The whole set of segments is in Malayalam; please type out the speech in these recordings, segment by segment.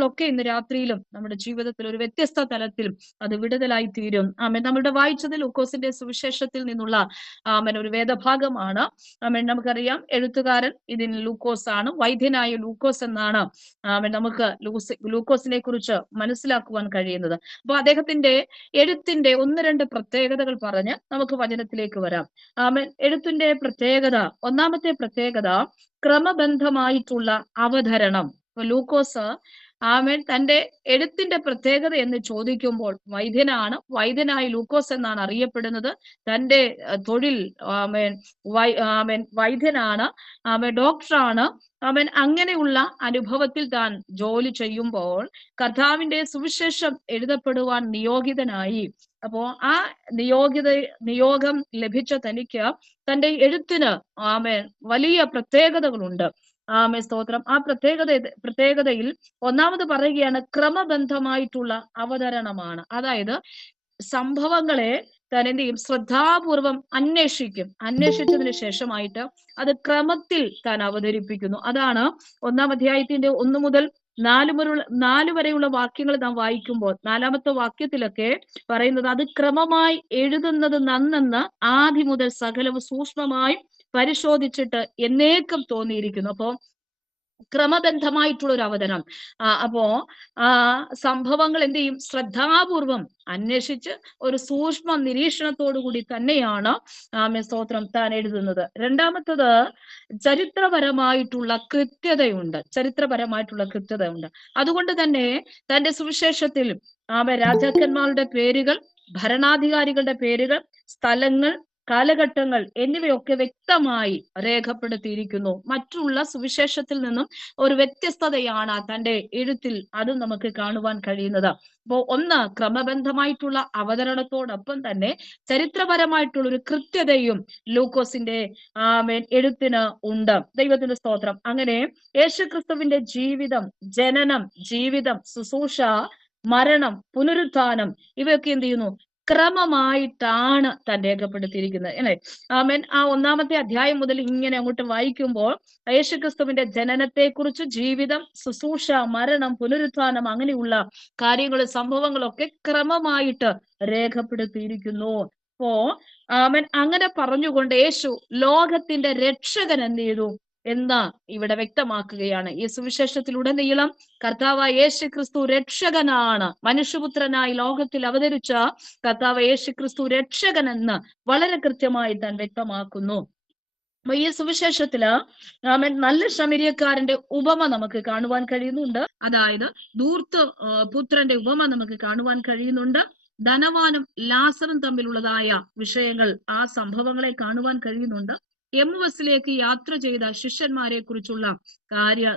സംഭവങ്ങളൊക്കെ ഇന്ന് രാത്രിയിലും നമ്മുടെ ജീവിതത്തിൽ ഒരു വ്യത്യസ്ത തലത്തിലും അത് വിടുതലായി തീരും. ആമേൻ. നമ്മളുടെ വായിച്ചത് ലൂക്കോസിന്റെ സുവിശേഷത്തിൽ നിന്നുള്ള ആമേൻ ഒരു വേദഭാഗമാണ്. ആമേൻ. നമുക്കറിയാം എഴുത്തുകാരൻ ഇതിന് ലൂക്കോസ് ആണ്, വൈദ്യനായ ലൂക്കോസ് എന്നാണ് ആമേൻ നമുക്ക് ലൂക്കോസിനെ കുറിച്ച് മനസ്സിലാക്കുവാൻ കഴിയുന്നത്. അപ്പൊ അദ്ദേഹത്തിന്റെ എഴുത്തിന്റെ ഒന്ന് രണ്ട് പ്രത്യേകതകൾ പറഞ്ഞ് നമുക്ക് വചനത്തിലേക്ക് വരാം. ആമേൻ. എഴുത്തിന്റെ പ്രത്യേകത, ഒന്നാമത്തെ പ്രത്യേകത ക്രമബന്ധമായിട്ടുള്ള അവതരണം. ഇപ്പൊ ലൂക്കോസ് ആമേൻ തന്റെ എഴുത്തിന്റെ പ്രത്യേകത എന്ന് ചോദിക്കുമ്പോൾ വൈദ്യനായ ലൂക്കോസ് എന്നാണ് അറിയപ്പെടുന്നത്. തന്റെ തൊഴിൽ ആമേൻ വൈദ്യനാണ്, ആമേൻ ഡോക്ടറാണ്. അവൻ അങ്ങനെയുള്ള അനുഭവത്തിൽ താൻ ജോലി ചെയ്യുമ്പോൾ കർത്താവിന്റെ സുവിശേഷം എഴുതപ്പെടുവാൻ നിയോഗിതനായി. അപ്പോ ആ നിയോഗം ലഭിച്ച തനിക്ക് തന്റെ എഴുത്തിന് ആമേൻ വലിയ പ്രത്യേകതകളുണ്ട്. ആമേൻ സ്തോത്രം. ആ പ്രത്യേകതയിൽ ഒന്നാമത് പറയുകയാണ് ക്രമബന്ധമായിട്ടുള്ള അവതരണമാണ്. അതായത് സംഭവങ്ങളെ താൻ എന്ത് ചെയ്യും? ശ്രദ്ധാപൂർവം അന്വേഷിച്ചതിന് ശേഷമായിട്ട് അത് ക്രമത്തിൽ താൻ അവതരിപ്പിക്കുന്നു. അതാണ് 1-ാം അധ്യായത്തിന്റെ 1 മുതൽ 4 വരെയുള്ള വാക്യങ്ങൾ നാം വായിക്കുമ്പോൾ 4-ാമത്തെ വാക്യത്തിലൊക്കെ പറയുന്നത് അത് ക്രമമായി എഴുതുന്നത് നന്നെന്ന് ആദ്യം മുതൽ സകലവും സൂക്ഷ്മമായി പരിശോധിച്ചിട്ട് എന്നേക്കും തോന്നിയിരിക്കുന്നു. അപ്പോ ക്രമബന്ധമായിട്ടുള്ള ഒരു അവതരണം. അപ്പോ സംഭവങ്ങൾ എന്ത് ചെയ്യും? ശ്രദ്ധാപൂർവം അന്വേഷിച്ച് ഒരു സൂക്ഷ്മ നിരീക്ഷണത്തോടു കൂടി തന്നെയാണ് ആമേൻ സ്തോത്രം താൻ എഴുതുന്നത്. രണ്ടാമത്തത് ചരിത്രപരമായിട്ടുള്ള കൃത്യതയുണ്ട്. അതുകൊണ്ട് തന്നെ തന്റെ സുവിശേഷത്തിൽ രാജാക്കന്മാരുടെ പേരുകൾ, ഭരണാധികാരികളുടെ പേരുകൾ, സ്ഥലങ്ങൾ, കാലഘട്ടങ്ങൾ എന്നിവയൊക്കെ വ്യക്തമായി രേഖപ്പെടുത്തിയിരിക്കുന്നു. മറ്റുള്ള സുവിശേഷത്തിൽ നിന്നും ഒരു വ്യത്യസ്തതയാണ് തന്റെ എഴുത്തിൽ അതും നമുക്ക് കാണുവാൻ കഴിയുന്നത്. അപ്പോ ഒന്ന്, ക്രമബന്ധമായിട്ടുള്ള അവതരണത്തോടൊപ്പം തന്നെ ചരിത്രപരമായിട്ടുള്ള ഒരു കൃത്യതയും ലൂക്കോസിന്റെ എഴുത്തിന് ഉണ്ട്. ദൈവത്തിന്റെ സ്തോത്രം. അങ്ങനെ യേശുക്രിസ്തുവിന്റെ ജീവിതം, ജനനം, ശുശ്രൂഷ, മരണം, പുനരുത്ഥാനം ഇവയൊക്കെ എന്ത് ചെയ്യുന്നു? ക്രമമായിട്ടാണ് താൻ രേഖപ്പെടുത്തിയിരിക്കുന്നത് അല്ലെ. ആമേൻ. ആ 1-ാമത്തെ അധ്യായം മുതൽ ഇങ്ങനെ അങ്ങോട്ട് വായിക്കുമ്പോൾ യേശുക്രിസ്തുവിന്റെ ജനനത്തെക്കുറിച്ച്, ജീവിതം, ശുശ്രൂഷ, മരണം, പുനരുത്ഥാനം അങ്ങനെയുള്ള കാര്യങ്ങളും സംഭവങ്ങളൊക്കെ ക്രമമായിട്ട് രേഖപ്പെടുത്തിയിരിക്കുന്നു. അപ്പോ ആമേൻ അങ്ങനെ പറഞ്ഞുകൊണ്ട് യേശു ലോകത്തിന്റെ രക്ഷകൻ എന്ത് ചെയ്തു എന്ന് ഇവിടെ വ്യക്തമാക്കുകയാണ്. ഈ സുവിശേഷത്തിലുടനീളം കർത്താവായ യേശു ക്രിസ്തു രക്ഷകനാണ്. മനുഷ്യപുത്രനായി ലോകത്തിൽ അവതരിച്ച കർത്താവ് യേശു ക്രിസ്തു രക്ഷകൻ എന്ന് വളരെ കൃത്യമായി താൻ വ്യക്തമാക്കുന്നു. അപ്പൊ ഈ സുവിശേഷത്തില് നല്ല ശമരിയക്കാരന്റെ ഉപമ നമുക്ക് കാണുവാൻ കഴിയുന്നുണ്ട്. അതായത് ധൂർത്ത് പുത്രന്റെ ഉപമ നമുക്ക് കാണുവാൻ കഴിയുന്നുണ്ട്. ധനവാനും ലാസറും തമ്മിലുള്ളതായ വിഷയങ്ങൾ, ആ സംഭവങ്ങളെ കാണുവാൻ കഴിയുന്നുണ്ട്. എമ്മുവസിലേക്ക് യാത്ര ചെയ്ത ശിഷ്യന്മാരെ കുറിച്ചുള്ള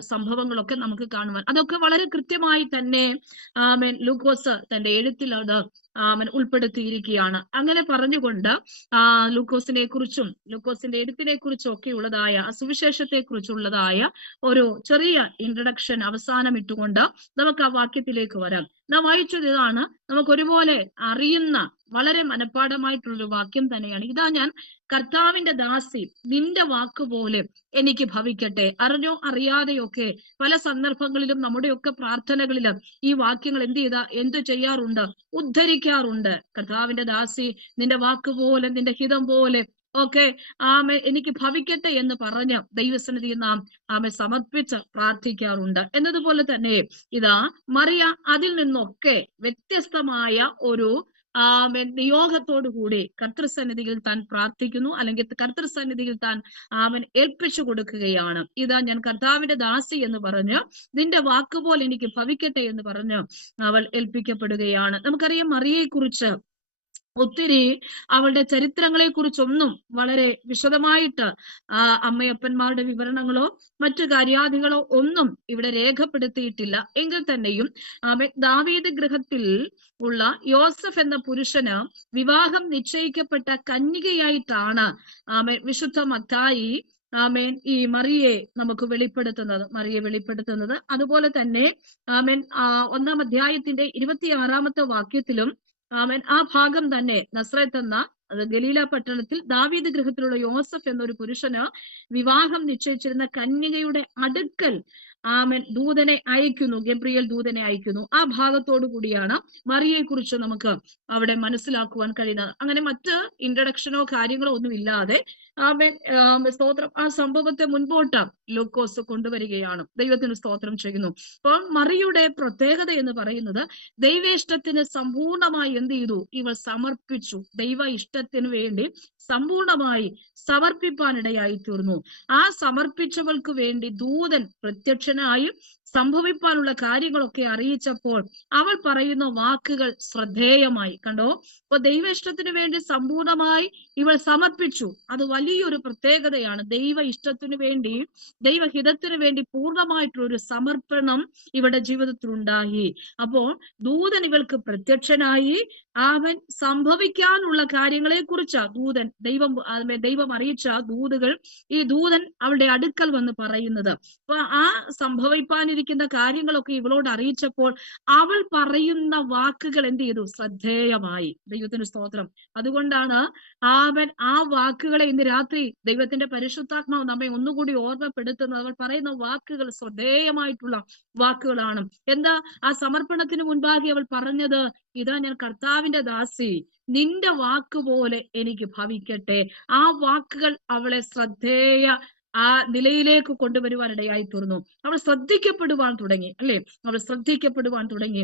സംഭവങ്ങളൊക്കെ നമുക്ക് കാണുവാൻ, അതൊക്കെ വളരെ കൃത്യമായി തന്നെ ലൂക്കോസ് തന്റെ എഴുത്തിൽ അത് ഉൾപ്പെടുത്തിയിരിക്കുകയാണ്. അങ്ങനെ പറഞ്ഞുകൊണ്ട് ലൂക്കോസിനെ കുറിച്ചും ലൂക്കോസിന്റെ എഴുത്തിനെ കുറിച്ചും ഒക്കെ ഉള്ളതായ സുവിശേഷത്തെ കുറിച്ചുള്ളതായ ഒരു ചെറിയ ഇൻട്രഡക്ഷൻ അവസാനം ഇട്ടുകൊണ്ട് നമുക്ക് ആ വാക്യത്തിലേക്ക് വരാം. നാം വായിച്ചത് ഇതാണ്, നമുക്ക് ഒരുപോലെ അറിയുന്ന വളരെ മനഃപ്പാഠമായിട്ടുള്ളൊരു വാക്യം തന്നെയാണ്. ഇതാ ഞാൻ കർത്താവിന്റെ ദാസി, നിന്റെ വാക്കുപോലെ എനിക്ക് ഭവിക്കട്ടെ. അറിഞ്ഞോ അറിയാതെയൊക്കെ പല സന്ദർഭങ്ങളിലും നമ്മുടെയൊക്കെ പ്രാർത്ഥനകളിലും ഈ വാക്യങ്ങൾ എന്ത് ചെയ്യാറുണ്ട്? ഉദ്ധരിക്കാറുണ്ട്. കർത്താവിന്റെ ദാസി, നിന്റെ വാക്കുപോലെ, നിന്റെ ഹിതം പോലെ ഒക്കെ എനിക്ക് ഭവിക്കട്ടെ എന്ന് പറഞ്ഞ് ദൈവസന്നിധിയിൽ നാം സമർപ്പിച്ച് പ്രാർത്ഥിക്കാറുണ്ട്. എന്നതുപോലെ തന്നെ ഇതാ മറിയ അതിൽ നിന്നൊക്കെ വ്യത്യസ്തമായ ഒരു നിയോഗത്തോടു കൂടി കർത്തൃസന്നിധിയിൽ താൻ പ്രാർത്ഥിക്കുന്നു, അല്ലെങ്കിൽ കർത്തൃസന്നിധിയിൽ താൻ ഏൽപ്പിച്ചു കൊടുക്കുകയാണ്. ഇതാ ഞാൻ കർത്താവിന്റെ ദാസി എന്ന് പറഞ്ഞ്, നിന്റെ വാക്കുപോലെ എനിക്ക് ഭവിക്കട്ടെ എന്ന് പറഞ്ഞ് അവൾ ഏൽപ്പിക്കപ്പെടുകയാണ്. നമുക്കറിയാം മറിയയെ കുറിച്ച് ഒത്തിരി, അവളുടെ ചരിത്രങ്ങളെ കുറിച്ചൊന്നും വളരെ വിശദമായിട്ട് അമ്മയപ്പന്മാരുടെ വിവരണങ്ങളോ മറ്റു കാര്യാദികളോ ഒന്നും ഇവിടെ രേഖപ്പെടുത്തിയിട്ടില്ല. എങ്കിൽ തന്നെയും ദാവീദ് ഗൃഹത്തിൽ ഉള്ള യോസഫ് എന്ന പുരുഷന് വിവാഹം നിശ്ചയിക്കപ്പെട്ട കന്യകയായിട്ടാണ് വിശുദ്ധ മത്തായി ഈ മറിയെ നമുക്ക് വെളിപ്പെടുത്തുന്നത്. അതുപോലെ തന്നെ 1-ാം അധ്യായത്തിന്റെ 26-ാമത്തെ വാക്യത്തിലും ആ ഭാഗം തന്നെ നസ്രത്ത് എന്ന ഗലീല പട്ടണത്തിൽ ദാവീദ് ഗൃഹത്തിലുള്ള യോസഫ് എന്നൊരു പുരുഷന് വിവാഹം നിശ്ചയിച്ചിരുന്ന കന്യകയുടെ അടുക്കൽ ആമൻ ദൂതനെ അയക്കുന്നു, ഗബ്രിയേൽ ദൂതനെ അയക്കുന്നു. ആ ഭാഗത്തോടു കൂടിയാണ് മറിയയെ കുറിച്ച് നമുക്ക് അവിടെ മനസ്സിലാക്കുവാൻ കഴിയുന്നത്. അങ്ങനെ മറ്റ് ഇൻട്രഡക്ഷനോ കാര്യങ്ങളോ ഒന്നും ഇല്ലാതെ ആമൻ സ്തോത്രം ആ സംഭവത്തെ മുൻപോട്ട് ലൂക്കോസ് കൊണ്ടുവരികയാണ്. ദൈവത്തിന് സ്തോത്രം ചെയ്യുന്നു. അപ്പോൾ മറിയുടെ പ്രത്യേകത എന്ന് പറയുന്നത് ദൈവ ഇഷ്ടത്തിന് സമ്പൂർണമായി എന്ത് ചെയ്തു? ഇവൾ സമർപ്പിച്ചു. ദൈവ ഇഷ്ടത്തിന് വേണ്ടി സമ്പൂർണമായി സമർപ്പിപ്പാനിടയായി തീർന്നു. ആ സമർപ്പിച്ചവൾക്ക് വേണ്ടി ദൂതൻ പ്രത്യക്ഷനായി സംഭവിപ്പാനുള്ള കാര്യങ്ങളൊക്കെ അറിയിച്ചപ്പോൾ അവൾ പറയുന്ന വാക്കുകൾ ശ്രദ്ധേയമായി. കണ്ടോ? അപ്പൊ ദൈവ ഇഷ്ടത്തിന് വേണ്ടി സമ്പൂർണമായി ഇവൾ സമർപ്പിച്ചു. അത് വലിയൊരു പ്രത്യേകതയാണ്. ദൈവ ഇഷ്ടത്തിന് വേണ്ടി, ദൈവഹിതത്തിന് വേണ്ടി പൂർണ്ണമായിട്ടുള്ള ഒരു സമർപ്പണം ഇവരുടെ ജീവിതത്തിൽ ഉണ്ടായി. അപ്പോൾ ദൂതൻ ഇവൾക്ക് പ്രത്യക്ഷനായി അവൻ സംഭവിക്കാനുള്ള കാര്യങ്ങളെ കുറിച്ച് ദൈവം അറിയിച്ച ദൂതുകൾ ഈ ദൂതൻ അവളുടെ അടുക്കൽ വന്ന് പറയുന്നത്. അപ്പൊ ആ സംഭവിപ്പാനിരിക്കുന്ന കാര്യങ്ങളൊക്കെ ഇവളോട് അറിയിച്ചപ്പോൾ അവൾ പറയുന്ന വാക്കുകൾ എന്ത് ചെയ്തു? ശ്രദ്ധേയമായി. ദൈവത്തിന് സ്തോത്രം. അതുകൊണ്ടാണ് അവൻ ആ വാക്കുകളെ ഇന്ന് രാത്രി ദൈവത്തിന്റെ പരിശുദ്ധാത്മാവ് നമ്മെ ഒന്നുകൂടി ഓർമ്മപ്പെടുത്തുന്നത്. അവൾ പറയുന്ന വാക്കുകൾ ശ്രദ്ധേയമായിട്ടുള്ള വാക്കുകളാണ്. എന്താ ആ സമർപ്പണത്തിന് മുൻപാകെ അവൾ പറഞ്ഞത്? ഇതാ ഞാൻ കർത്താവിന്റെ ദാസി, നിന്റെ വാക്കുപോലെ എനിക്ക് ഭവിക്കട്ടെ. ആ വാക്കുകൾ അവളെ ശ്രദ്ധേയ ആ നിലയിലേക്ക് കൊണ്ടുവരുവാൻ ഇടയായി തീർന്നു. അവൾ ശ്രദ്ധിക്കപ്പെടുവാൻ തുടങ്ങി, അല്ലെ? അവൾ ശ്രദ്ധിക്കപ്പെടുവാൻ തുടങ്ങി.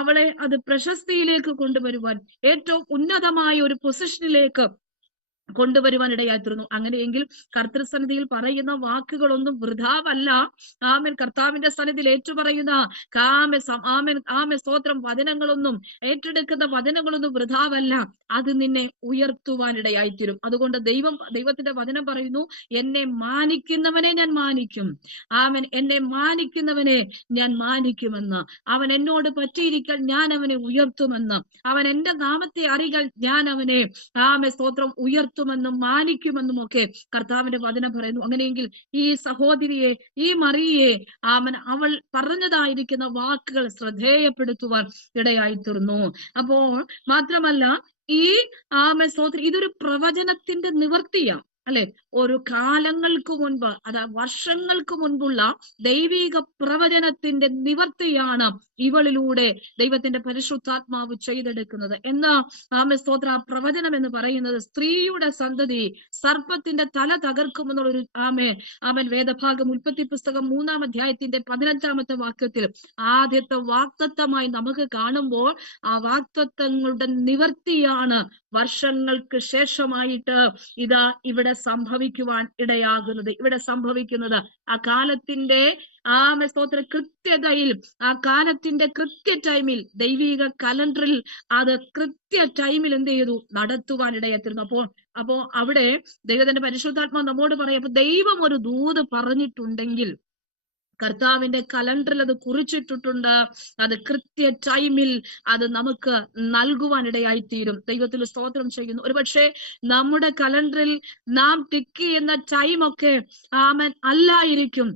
അവളെ അത് പ്രശസ്തിയിലേക്ക് കൊണ്ടുവരുവാൻ, ഏറ്റവും ഉന്നതമായ ഒരു പൊസിഷനിലേക്ക് കൊണ്ടുവരുവാൻ ഇടയായിത്തീർന്നു. അങ്ങനെയെങ്കിൽ കർത്തൃസന്നിധിയിൽ പറയുന്ന വാക്കുകളൊന്നും വൃഥാവല്ല. ആമേൻ. കർത്താവിന്റെ സന്നിധിയിൽ ഏറ്റുപറയുന്ന സ്തോത്രം വചനങ്ങളൊന്നും, ഏറ്റെടുക്കുന്ന വചനങ്ങളൊന്നും വൃഥാവല്ല. അത് നിന്നെ ഉയർത്തുവാൻ ഇടയായിത്തീരും. അതുകൊണ്ട് ദൈവത്തിന്റെ വചനം പറയുന്നു, എന്നെ മാനിക്കുന്നവനെ ഞാൻ മാനിക്കും. ആമൻ. എന്നെ മാനിക്കുന്നവനെ ഞാൻ മാനിക്കുമെന്ന്. അവൻ എന്നോട് പറ്റിയിരിക്കാൻ ഞാൻ അവനെ ഉയർത്തുമെന്ന്. അവൻ എന്റെ നാമത്തെ അറിയാൻ ഞാൻ അവനെ സ്തോത്രം ഉയർത്തുമെന്നും മാനിക്കുമെന്നും ഒക്കെ കർത്താവിന്റെ വചനം പറയുന്നു. അങ്ങനെയെങ്കിൽ ഈ സഹോദരിയെ, ഈ മറിയയെ അവൾ പറഞ്ഞതായിരിക്കുന്ന വാക്കുകൾ ശ്രദ്ധേയപ്പെടുത്തുവാൻ ഇടയായി തീർന്നു. അപ്പോൾ മാത്രമല്ല ഈ സ്തോത്രം ഇതൊരു പ്രവചനത്തിന്റെ നിവർത്തിയാണ്, അല്ലെ? ഒരു കാലങ്ങൾക്ക് മുൻപ്, വർഷങ്ങൾക്ക് മുൻപുള്ള ദൈവിക പ്രവചനത്തിന്റെ നിവർത്തിയാണ് ഇവളിലൂടെ ദൈവത്തിന്റെ പരിശുദ്ധാത്മാവ് ചെയ്തെടുക്കുന്നത്. എന്നാ സ്തോത്ര ആ പ്രവചനം എന്ന് പറയുന്നത് സ്ത്രീയുടെ സന്തതി സർപ്പത്തിന്റെ തല തകർക്കുമെന്നുള്ളൊരു അവൻ വേദഭാഗം ഉൽപ്പത്തി പുസ്തകം 3-ാം അധ്യായത്തിന്റെ 15-ാമത്തെ വാക്യത്തിൽ ആദ്യത്തെ വാക്തത്വമായി നമുക്ക് കാണുമ്പോൾ ആ വാക്തത്വങ്ങളുടെ നിവർത്തിയാണ് വർഷങ്ങൾക്ക് ശേഷമായിട്ട് ഇതാ ഇവിടെ സംഭവിക്കുവാൻ ഇടയാകുന്നത്. ഇവിടെ സംഭവിക്കുന്നത് ആ കാലത്തിന്റെ സ്തോത്ര കൃത്യതയിൽ, ആ കാലത്തിന്റെ കൃത്യ ടൈമിൽ, ദൈവിക കലണ്ടറിൽ അത് കൃത്യ ടൈമിൽ എന്ത് ചെയ്തു? നടത്തുവാൻ ഇടയായിരുന്നു. അപ്പോ അവിടെ ദൈവത്തിന്റെ പരിശുദ്ധാത്മാ നമ്മോട് പറയാം, അപ്പൊ ദൈവം ഒരു ദൂത് പറഞ്ഞിട്ടുണ്ടെങ്കിൽ കർത്താവിന്റെ കലണ്ടറിൽ അത് കുറിച്ചിട്ടിട്ടുണ്ട്. അത് കൃത്യ ടൈമിൽ അത് നമുക്ക് നൽകുവാൻ ഇടയായി തീരും. ദൈവത്തിൽ സ്തോത്രം ചെയ്യുന്നു. ഒരുപക്ഷെ നമ്മുടെ കലണ്ടറിൽ നാം ടിക്ക് ചെയ്യുന്ന ടൈമൊക്കെ അല്ലായിരിക്കും.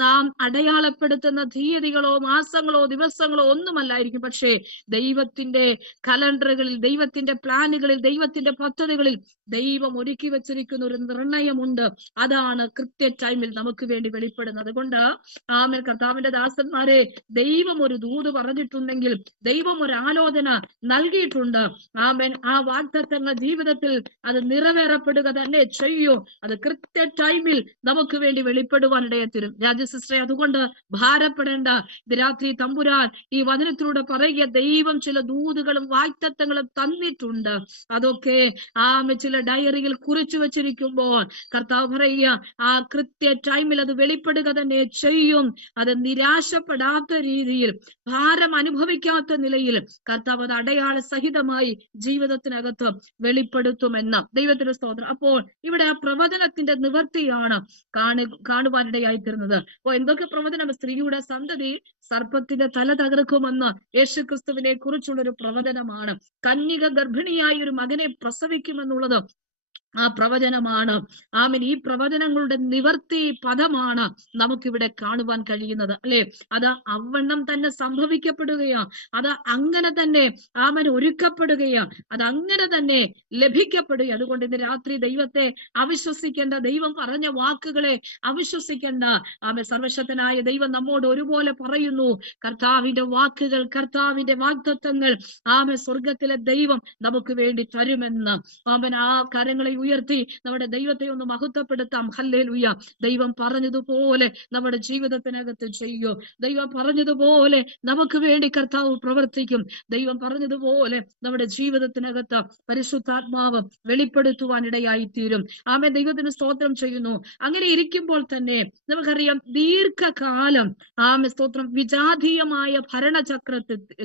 നാം അടയാളപ്പെടുത്തുന്ന തീയതികളോ മാസങ്ങളോ ദിവസങ്ങളോ ഒന്നുമല്ലായിരിക്കും. പക്ഷേ ദൈവത്തിന്റെ കലണ്ടറുകളിൽ, ദൈവത്തിന്റെ പ്ലാനുകളിൽ, ദൈവത്തിന്റെ പദ്ധതികളിൽ ദൈവം ഒരുക്കി വെച്ചിരിക്കുന്ന ഒരു നിർണയമുണ്ട്. അതാണ് കൃത്യ ടൈമിൽ നമുക്ക് വേണ്ടി വെളിപ്പെടുന്നത്. അതുകൊണ്ട് കർത്താവിന്റെ ദാസന്മാരെ, ദൈവം ഒരു ദൂത് പറഞ്ഞിട്ടുണ്ടെങ്കിൽ, ദൈവം ഒരു ആലോചന നൽകിയിട്ടുണ്ട്. ആ വാഗ്ദത്തങ്ങൾ ജീവിതത്തിൽ അത് നിറവേറപ്പെടുക തന്നെ ചെയ്യൂ. അത് കൃത്യ ടൈമിൽ നമുക്ക് വേണ്ടി വെളിപ്പെടുവാൻ ഇടയത്തിരും. രാജസിസ്റ്ററെ, അതുകൊണ്ട് ഭാരപ്പെടേണ്ട. ഇത് രാത്രി തമ്പുരാൻ ഈ വചനത്തിലൂടെ പറയുക, ദൈവം ചില ദൂതുകളും വാഗ്ദത്തങ്ങളും തന്നിട്ടുണ്ട്. അതൊക്കെ ചില ഡയറിയിൽ കുറിച്ചു വെച്ചിരിക്കുമ്പോൾ കർത്താവ് പറയുക, ആ കൃത്യ ടൈമിൽ അത് വെളിപ്പെടുക തന്നെ ചെയ്യും. അത് നിരാശപ്പെടാത്ത രീതിയിൽ, ഭാരം അനുഭവിക്കാത്ത നിലയിൽ കർത്താവ് അത് അടയാള സഹിതമായി ജീവിതത്തിനകത്ത് വെളിപ്പെടുത്തുമെന്ന് ദൈവത്തിന്റെ സ്തോത്രം. അപ്പോൾ ഇവിടെ ആ പ്രവചനത്തിന്റെ നിവർത്തിയാണ് കാണുവാനിടയായി തീർന്നത്. അപ്പോൾ എന്തൊക്കെ പ്രവചനം? സ്ത്രീയുടെ സന്തതി സർപ്പത്തിന്റെ തല തകർക്കുമെന്ന് യേശു ക്രിസ്തുവിനെ കുറിച്ചുള്ളൊരു പ്രവചനമാണ്. കന്യക ഗർഭിണിയായി ഒരു മകനെ പ്രസവിക്കുമെന്നുള്ളത് ആ പ്രവചനമാണ്. ആമേൻ. ഈ പ്രവചനങ്ങളുടെ നിവർത്തി പദമാണ് നമുക്കിവിടെ കാണുവാൻ കഴിയുന്നത്, അല്ലെ? അത് അവണ്ണം തന്നെ സംഭവിക്കപ്പെടുകയാ. അത് അങ്ങനെ തന്നെ ആമേൻ ഒരുക്കപ്പെടുകയാ. അത് അങ്ങനെ തന്നെ ലഭിക്കപ്പെടുക. അതുകൊണ്ട് ഇന്ന് രാത്രി ദൈവത്തെ അവിശ്വസിക്കേണ്ട, ദൈവം പറഞ്ഞ വാക്കുകളെ അവിശ്വസിക്കേണ്ട. ആമേൻ. സർവശക്തനായ ദൈവം നമ്മോട് ഒരുപോലെ പറയുന്നു, കർത്താവിന്റെ വാക്കുകൾ, കർത്താവിന്റെ വാഗ്ദത്തങ്ങൾ ആമേൻ സ്വർഗത്തിലെ ദൈവം നമുക്ക് വേണ്ടി തരുമെന്ന്. ആമേൻ. ആ കരങ്ങളെ ഉയർത്തി നമ്മുടെ ദൈവത്തെ ഒന്ന് മഹത്വപ്പെടുത്താം. ഹല്ലേലൂയ. ദൈവം പറഞ്ഞതുപോലെ നമ്മുടെ ജീവിതത്തിനകത്ത് ചെയ്യൂ. ദൈവം പറഞ്ഞതുപോലെ നമുക്ക് വേണ്ടി കർത്താവ് പ്രവർത്തിക്കും. ദൈവം പറഞ്ഞതുപോലെ നമ്മുടെ ജീവിതത്തിനകത്ത് പരിശുദ്ധാത്മാവ് വെളിപ്പെടുത്തുവാൻ ഇടയായി തീരും. ആമേൻ. ദൈവത്തിന് സ്തോത്രം ചെയ്യുന്നു. അങ്ങനെ ഇരിക്കുമ്പോൾ തന്നെ നമുക്കറിയാം, ദീർഘകാലം സ്തോത്രം വിജാതീയമായ